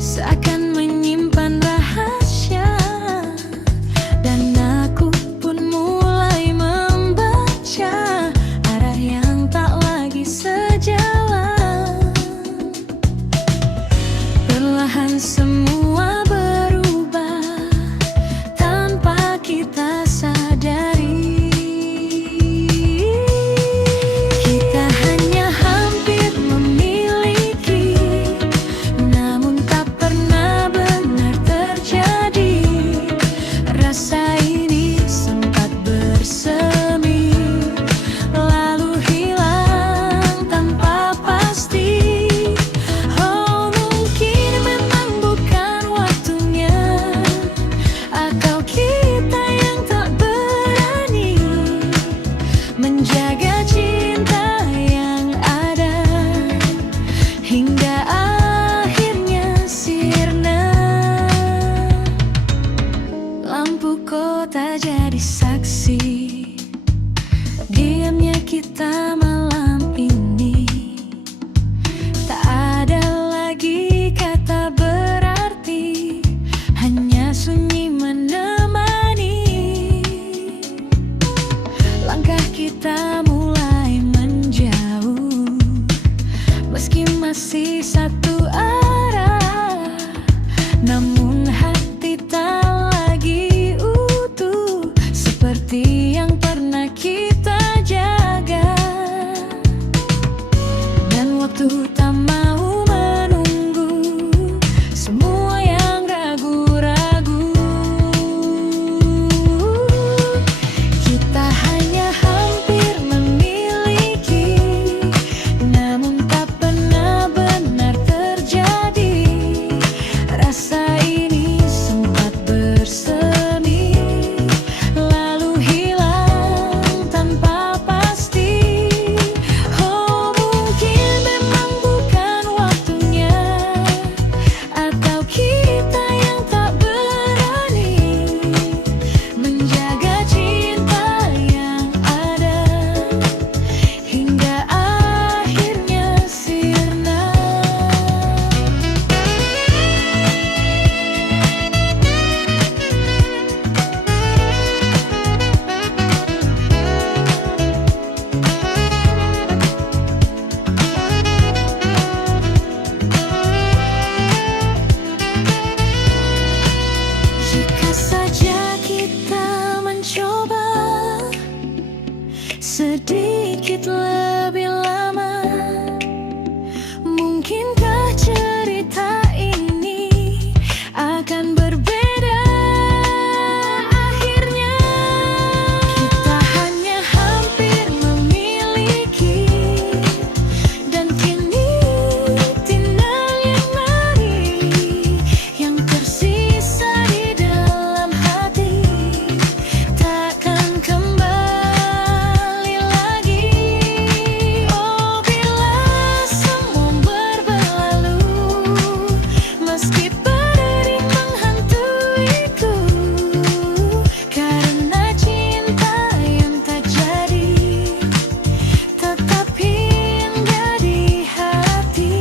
seakan menyimpan rahasia, dan aku pun mulai membaca arah yang tak lagi sejalan. Perlahan semua masih satu arah, namun hati tak lagi utuh seperti yang pernah kita jaga. Dan waktu tak mau menunggu semua yang ragu-ragu. Kita hanya hampir memiliki, namun tak pernah benar terjadi. Rasa ini sempat bersemi, lalu hilang tanpa pasti. Oh, mungkin memang bukan waktunya, atau kita yang tak berani menjaga cinta yang ada hingga akhirnya sirna. Jika saja kita mencoba sedikit lebih lama, mungkinkah cerita ini akan berbeda akhirnya. Kita hanya hampir memiliki, dan kini tinggal yang mari yang tersisa di dalam hati, takkan kembali lagi. Oh, bila semua berlalu, meski berdiri menghantuiku, karena cinta yang tak jadi tetap hingga di hati.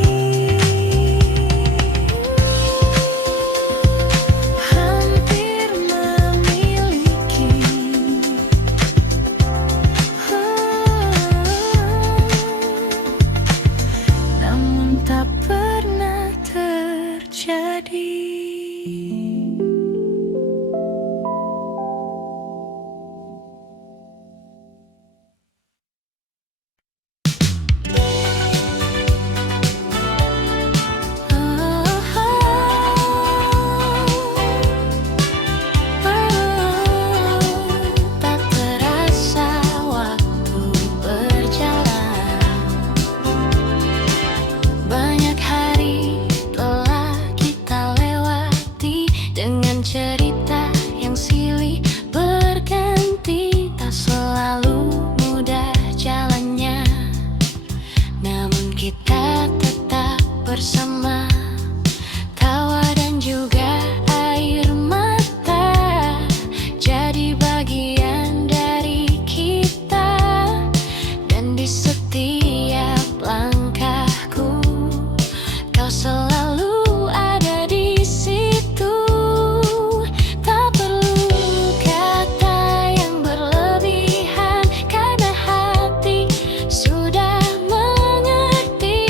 Hampir memiliki, namun tak pernah terjadi. Tak terasa waktu berjalan, banyak hari telah kita lewati dengan cerita yang silih berganti. Tak selalu mudah jalannya, namun kita tetap bersama. Tawa dan juga air mata jadi bagian dari kita, dan di setiap langkahku kau selalu ada di situ. Tak perlu kata yang berlebihan, karena hati sudah mengerti.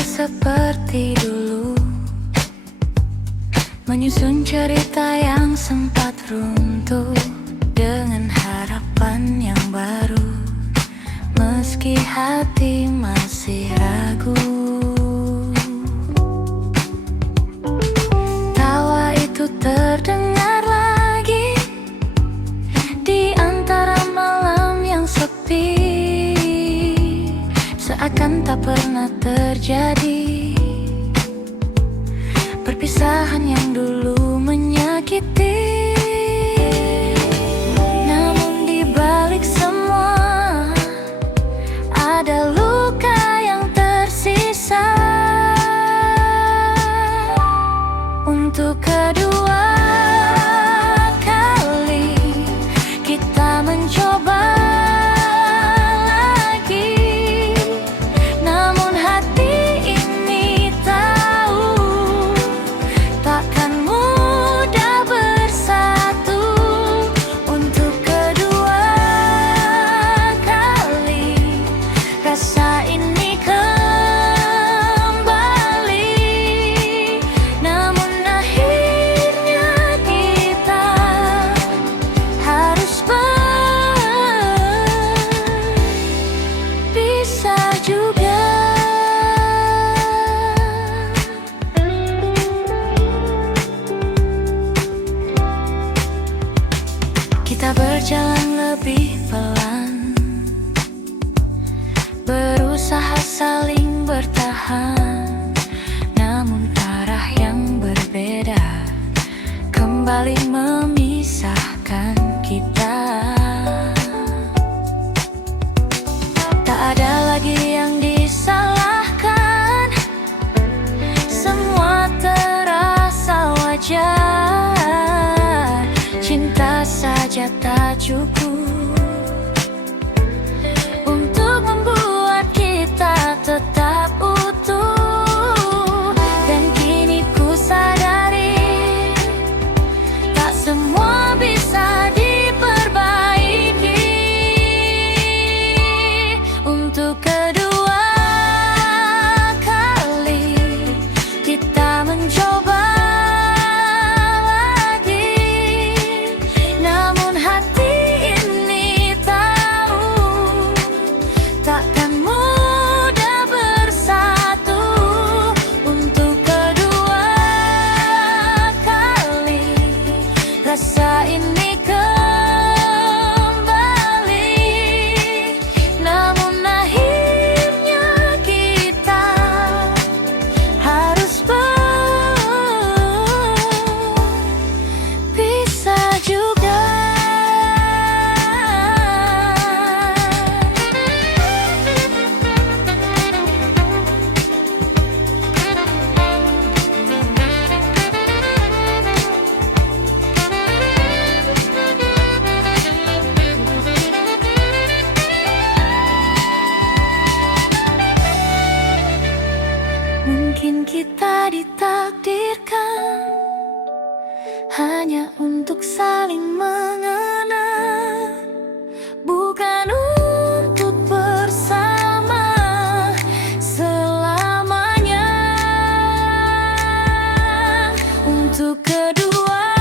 seperti dulu, menyusun cerita yang sempat runtuh dengan harapan yang baru, meski hati masih ragu. Tawa itu terdengar lagi di antara malam yang sepi, seakan tak pernah terjadi perpisahan yang dulu menyakiti. Namun di balik semua ada luka yang tersisa. Untuk kedua kali kita mencoba lagi, namun hati ini tahu takkan mudah bersatu. Untuk kedua kali rasa ini kembali, namun akhirnya kita harus berpisah juga. Kita berjalan lebih pelan, berusaha saling bertahan, namun arah yang berbeda kembali memisahkan kita. Tak ada lagi yang disalahkan, semua terasa wajar. Cinta saja tak cukup untuk membuat kita tetap utuh. Dan kini ku sadari tak semua bisa diperbaiki. Untuk kedua kali kita mencoba lagi, namun hati ini tahu takkan mudah bersatu. Untuk kedua kali rasa ini kembali, namun akhirnya kita harus berpisah juga. Mungkin kita ditakdirkan hanya untuk saling mengenal, bukan untuk bersama selamanya. Untuk kedua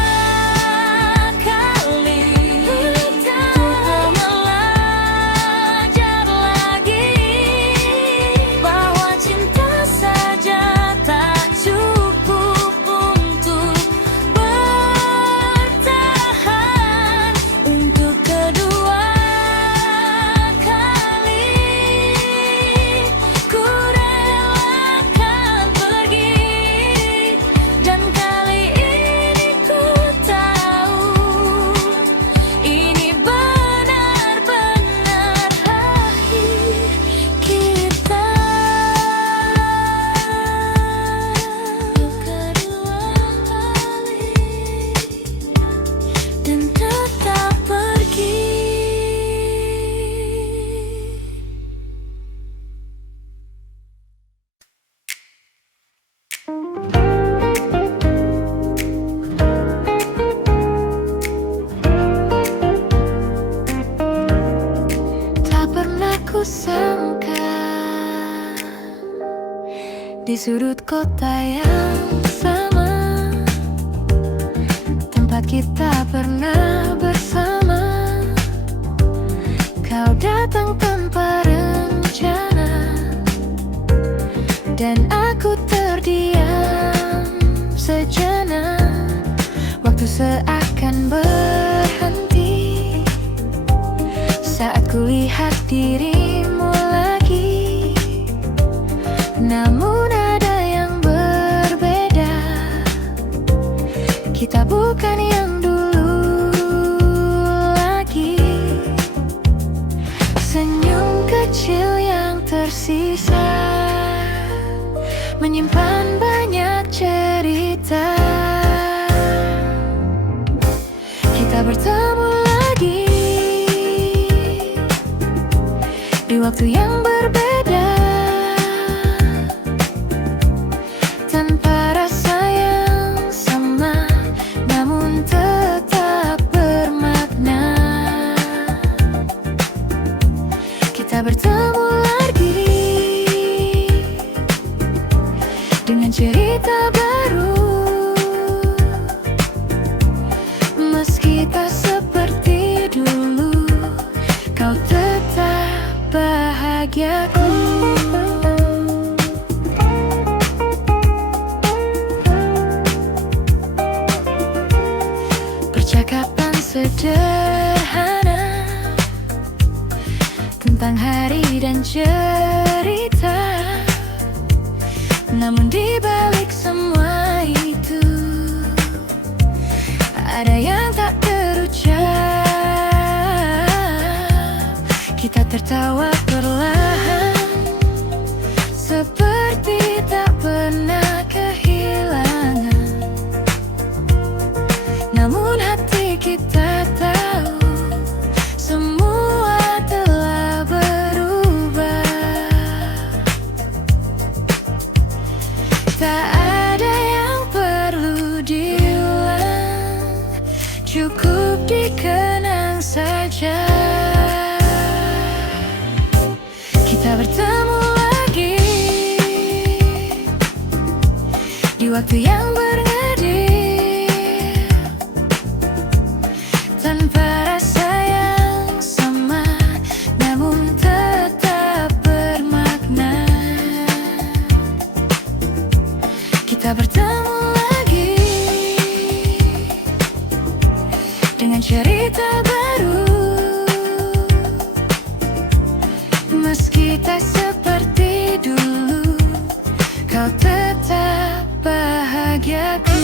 kali untuk belajar lagi bahwa cinta saja tak cukup untuk bertahan. di sudut kota yang sama, tempat kita pernah bersama. Kau datang tanpa rencana, dan aku terdiam sejenak. Waktu seakan berhenti saat kulihat dirimu lagi. Namun ada yang berbeda, kita bukan yang dulu lagi. Senyum kecil yang tersisa menyimpan banyak cerita. Kita bertemu lagi di waktu yang berbeda, tanpa rasa yang sama, namun tetap bermakna. Kita bertemu lagi dengan cerita baru, meski tak seperti dulu, kau tetap bahagiaku. Percakapan sederhana tentang hari dan cerita, namun di balik semua itu ada yang tak terucap. Kita tertawa perlahan, seperti tak pernah kehilangan. Namun hati kita tahu semua telah berubah. Tak ada yang perlu diulang, cukup dikenang saja. Kita bertemu lagi di waktu yang bernadil, tanpa rasa yang sama, namun tetap bermakna. Kita bertemu lagi dengan cerita baru, meski tak seperti dulu, kau tetap bahagiaku.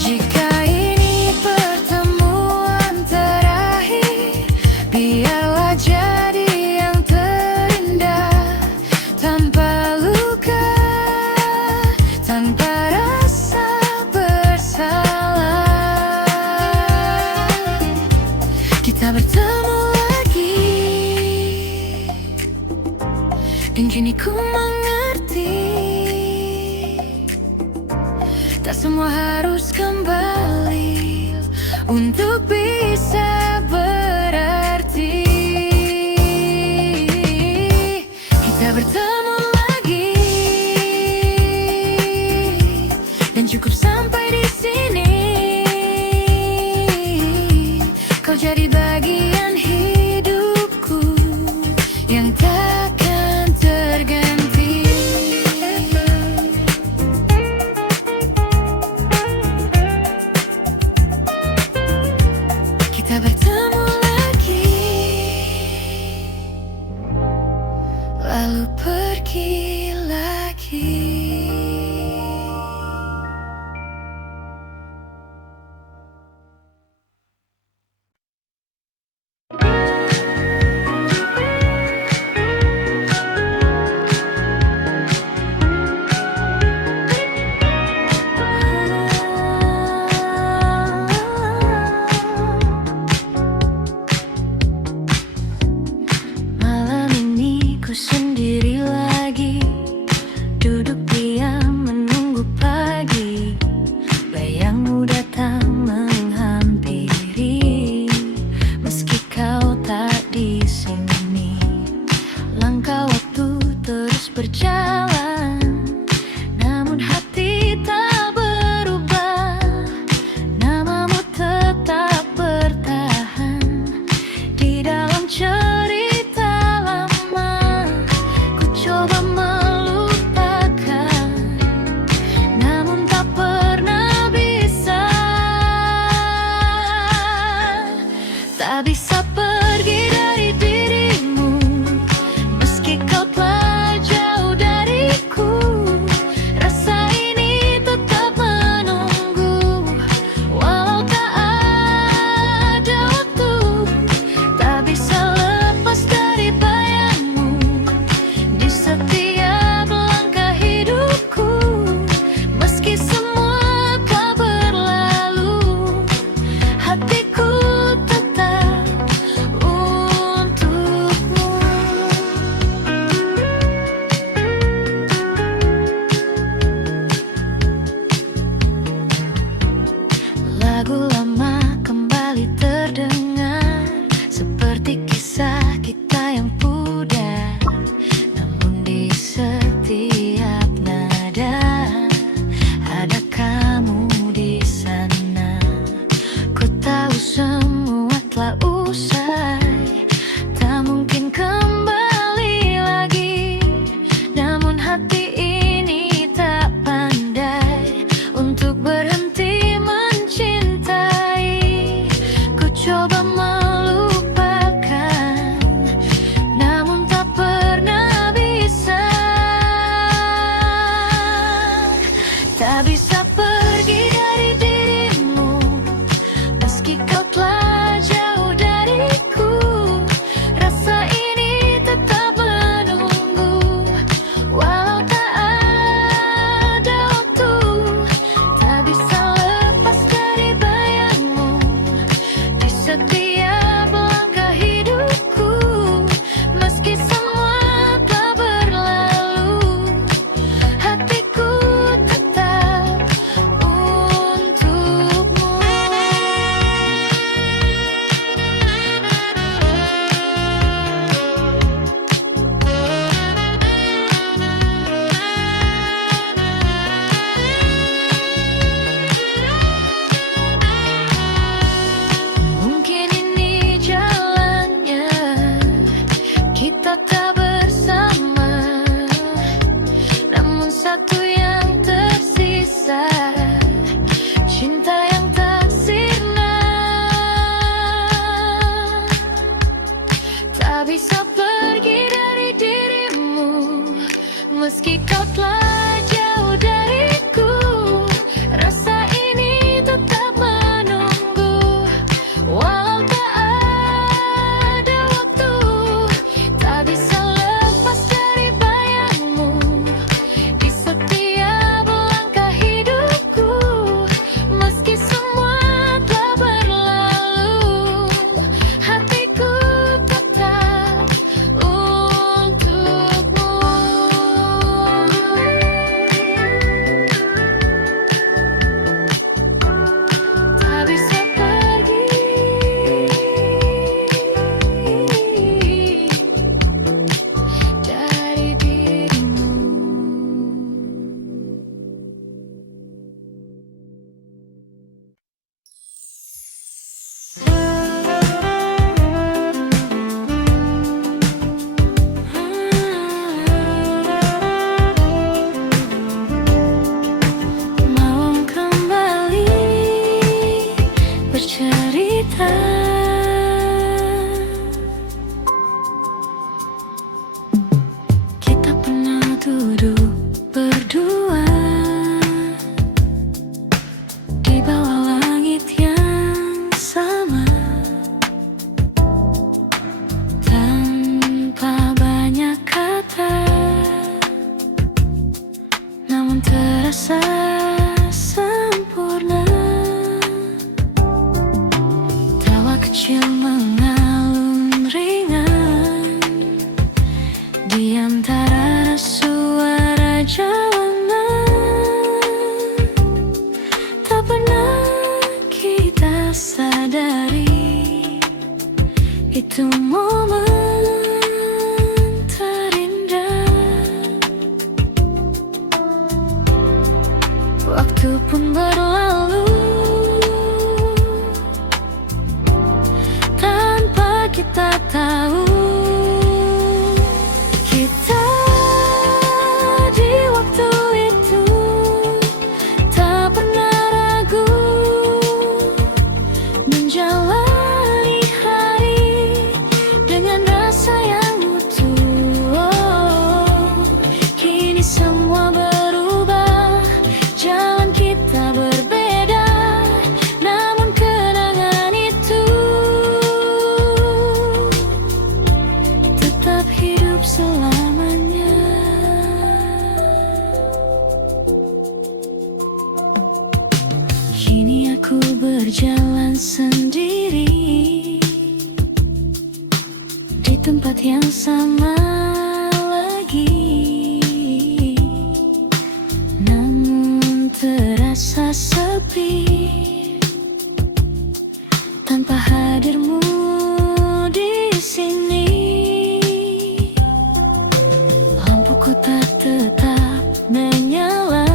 Jika ini pertemuan terakhir, biarlah jadi yang terindah, tanpa luka, tanpa rasa bersalah. Kita bertemu lagi, dan kini ku mengerti, tak semua harus kembali untuk bisa berarti. Kita bertemu lagi, dan cukup sampai di sini. Kau jadi bagian hidupku yang takkan terganti. Kita bertemu lagi, lalu pergi lagi. Malam ini ku sendiri lagi, duduk diam menunggu pagi. Bayangmu datang menghampiri, meski kau tak di sini. Langkah waktu terus berjalan, namun hati tak berubah. Namamu tetap bertahan di dalam cerita lama. Ku coba melupakan, namun tak pernah bisa. Tak bisa pergi dari dirimu, meski kau telah jauh dariku. Rasa ini tetap menunggu, walau tak ada waktu. Tak bisa lepas dari bayangmu di setiap langkah hidupku. Meski semua telah berlalu, hatiku tetap untukmu. Lagu lama kembali terdengar, seperti kisah kita yang pudar. Namun di setiap nada ada kamu di sana. Ku tahu semua telah usai, tak mungkin kembali lagi. Namun hati ini tak pandai untuk berhenti mencintai. Ku coba melupakan, namun tak pernah bisa. Tak bisa pergi dari dirimu, meski kau telah jauh dariku. Rasa ini tetap menunggu, walau tak ada waktu. Tak bisa lepas dari bayangmu di setiap langkah hidupku. Meski semua telah berlalu, hatiku tetap untukmu. Mungkin ini jalannya, kita tak bersama. Namun satu yang tersisa, cinta yang tak sirna. Tak bisa pergi dari dirimu, meski kau telah jauh dariku. Rasa ini tetap menunggu, walau tak ada waktu. Tak bisa lepas dari bayangmu di setiap langkah hidupku. Meski semua telah berlalu, hatiku tetap untukmu. Tak bisa pergi dari dirimu. Mau kembali bercerita, kita pernah duduk berdua di bawah langit yang sama, tanpa banyak kata, namun terasa sempurna. Tawa kecil mengalun ringan di antara itu momen terindah. Waktu pun berlalu tanpa kita tahu. Kita di waktu itu tak pernah ragu menjalani hari dengan rasa yang utuh. Oh, kini semua berubah, jalan kita berbeda, namun kenangan itu tetap hidup selamanya. Kini aku berjalan sendiri di tempat yang sama lagi, namun terasa sepi tanpa hadirmu di sini. Lampuku tak tetap menyala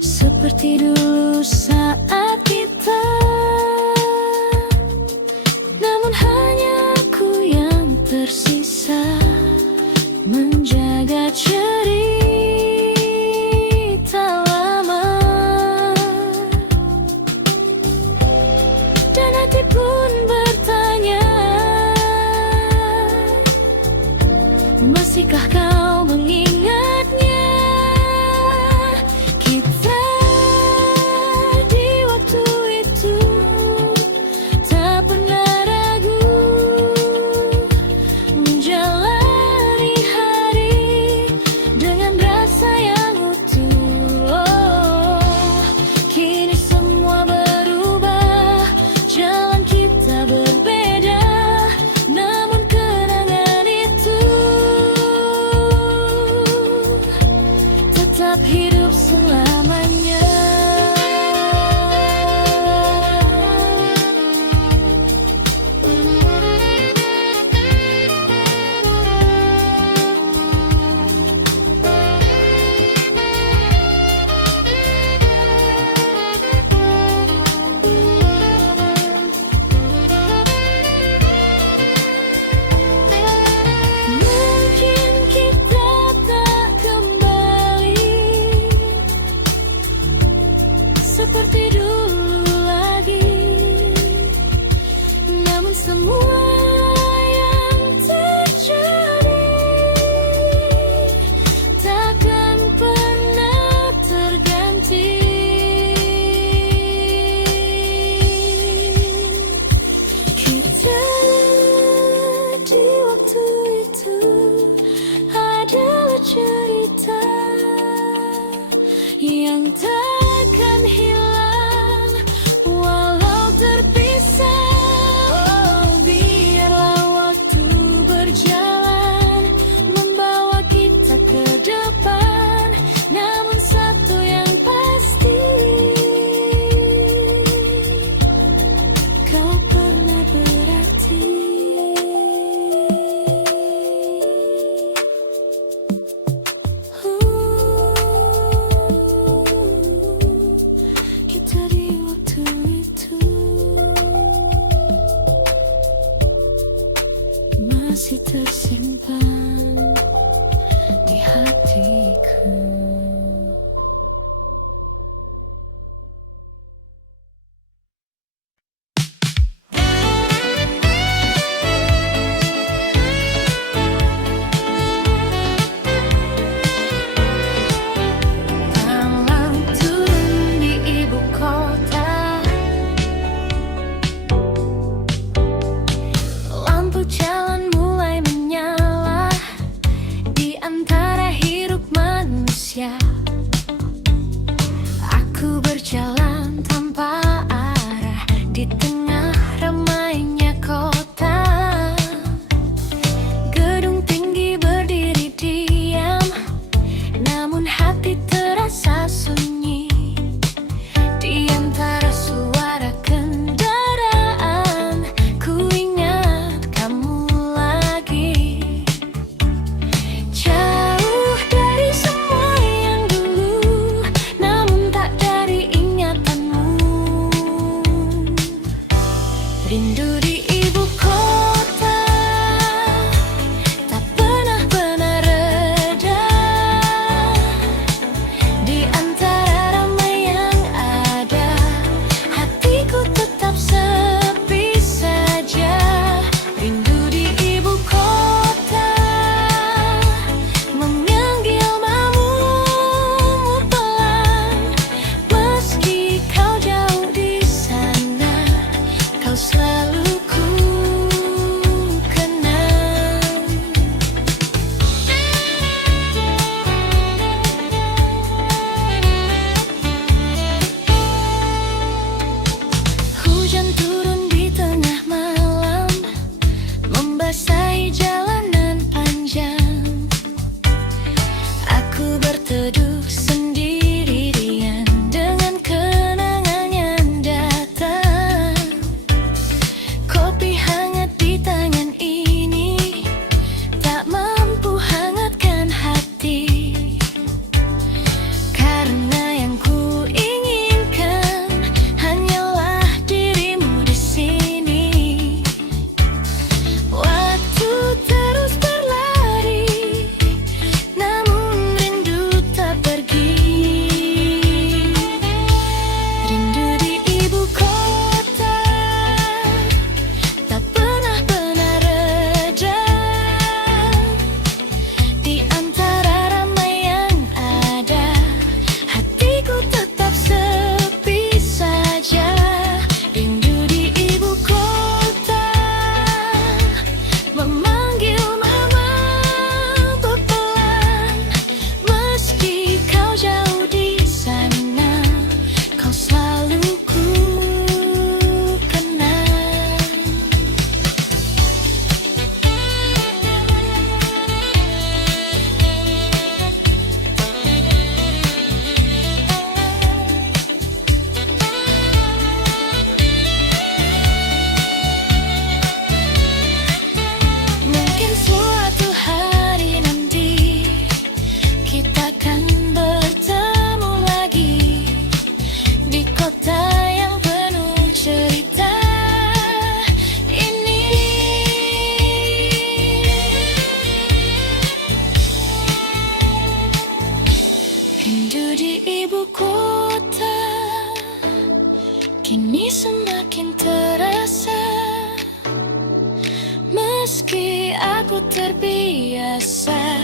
seperti dulu saat kita, namun hanya aku yang tersisa menjaga cerita lama. Dan hati pun bertanya, masihkah kau mengingatnya? Kita di waktu itu tak pernah ragu menjalani hari dengan rasa yang utuh. Oh, kini semua berubah, jalan kita berbeda, namun kenangan itu tetap hidup selamanya. Mungkin kita tak kembali kini semakin terasa. Meski aku terbiasa,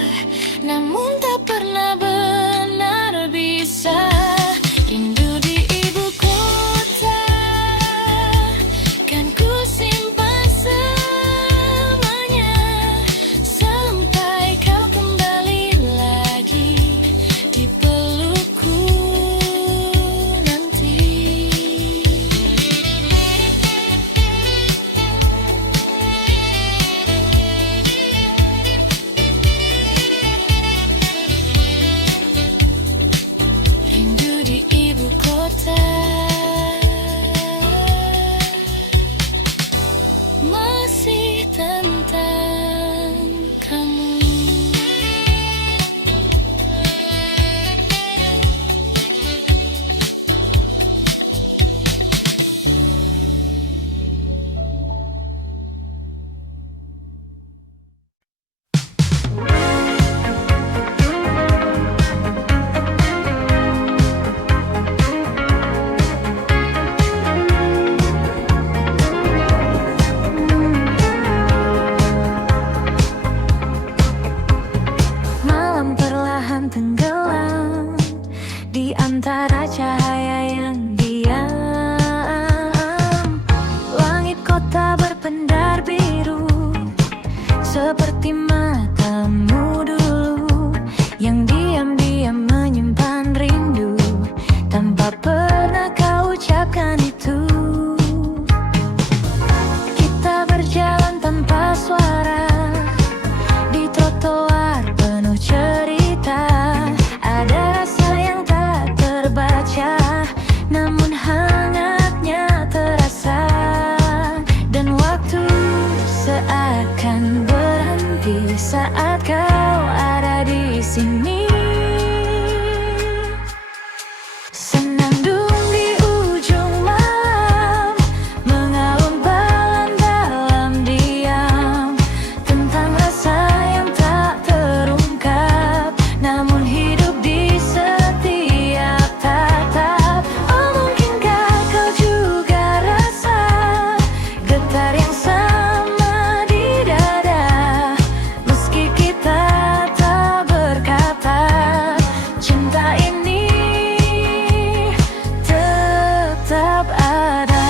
namun tak pernah benar bisa. Rindu di ibu kota, kan ku simpan semuanya sampai kau kembali lagi di pelukku nanti. Rindu di ibu kota, masih tentang kamu. Malam perlahan tenggelam di antara cahaya yang diam. Langit kota berpendar biru seperti matamu dulu, yang diam-diam menyimpan rindu tanpa pernah kau ucapkan itu. Kita berjalan tanpa suara di trotoar penuh cerita. Ada rasa yang tak terbaca, namun hangatnya terasa. Dan waktu seakan berhenti saat kau ada di sini. Senandung di ujung malam, mengalun balan dalam diam, tentang rasa yang tak terungkap, namun hidup di setiap tatap. Oh, mungkinkah kau juga rasa getar yang sama di dada, meski kita tak berkata, cinta ini tetap ada.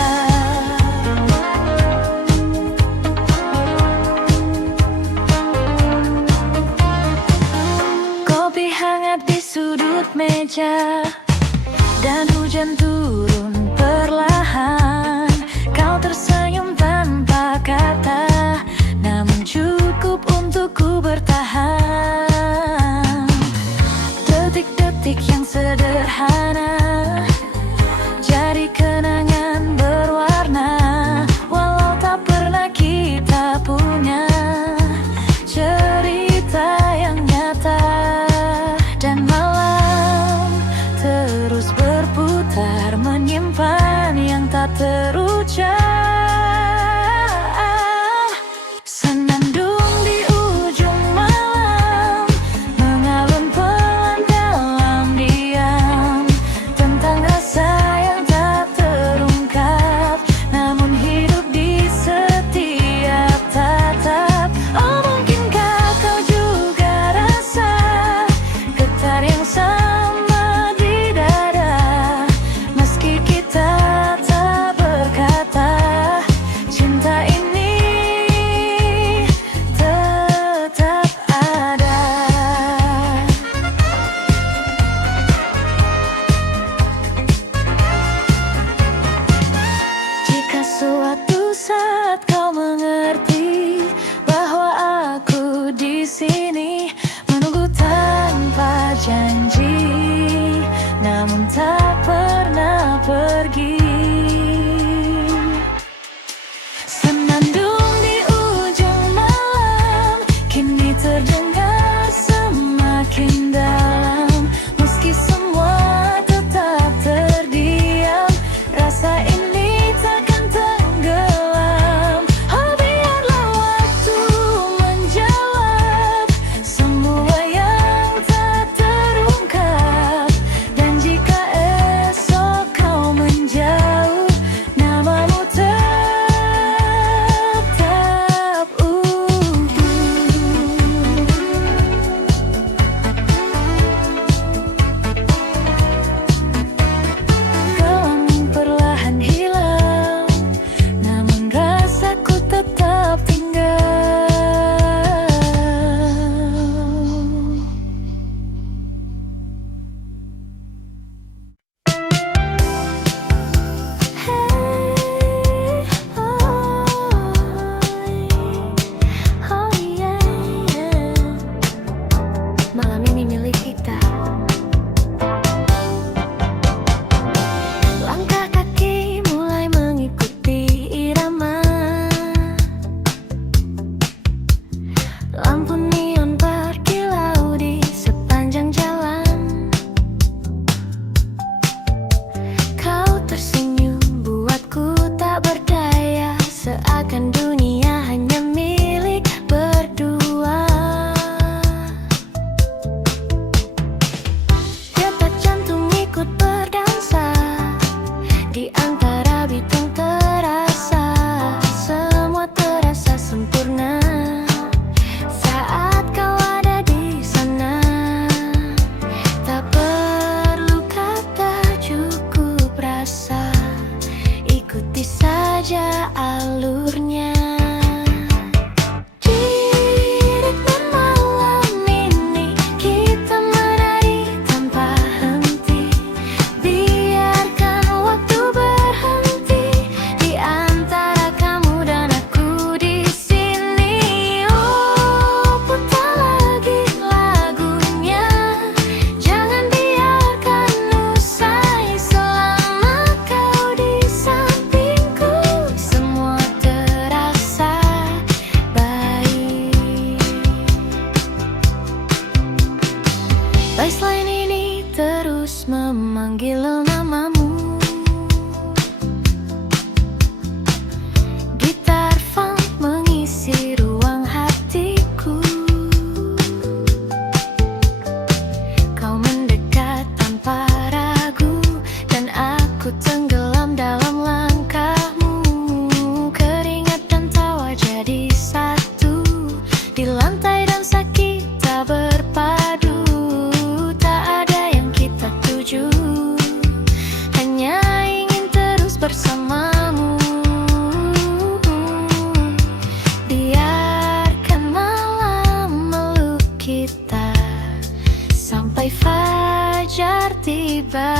Kopi hangat di sudut meja, dan hujan turun perlahan. Kau tersenyum tanpa kata, namun cukup untuk ku bertahan. Detik-detik yang sederhana jadi kenangan berwarna, walau tak pernah kita punya cerita yang nyata. Dan malam terus berputar menyimpan malam ini milik kita. Langkah kaki mulai mengikuti irama, lampu neon berkilau di sepanjang jalan. Kau tersenyum buatku tak berdaya, seakan dunia hanya milik berdua. Detak jantung ikut berdansa, di antara bintang terasa, semua terasa sempurna saat kau ada di sana. Tak perlu kata, cukup rasa, ikuti saja alurnya. Di ritme malam ini kita menari tanpa henti, biarkan waktu berhenti di antara kamu dan aku di sini. Oh, putar lagi lagunya, jangan biarkan usai selama kau di sampingku. Semua terasa baik. Baseline ini terus memanggil namamu. Gitar funk mengisi ruang hatiku. Kau mendekat tanpa ragu, dan aku tenggelam dalam langkahmu. Keringat dan tawa jadi satu, di lantai dansa kita berpadu. Tak ada yang kita tuju, hanya ingin terus bersamamu. Biarkan malam meluk kita sampai fajar tiba.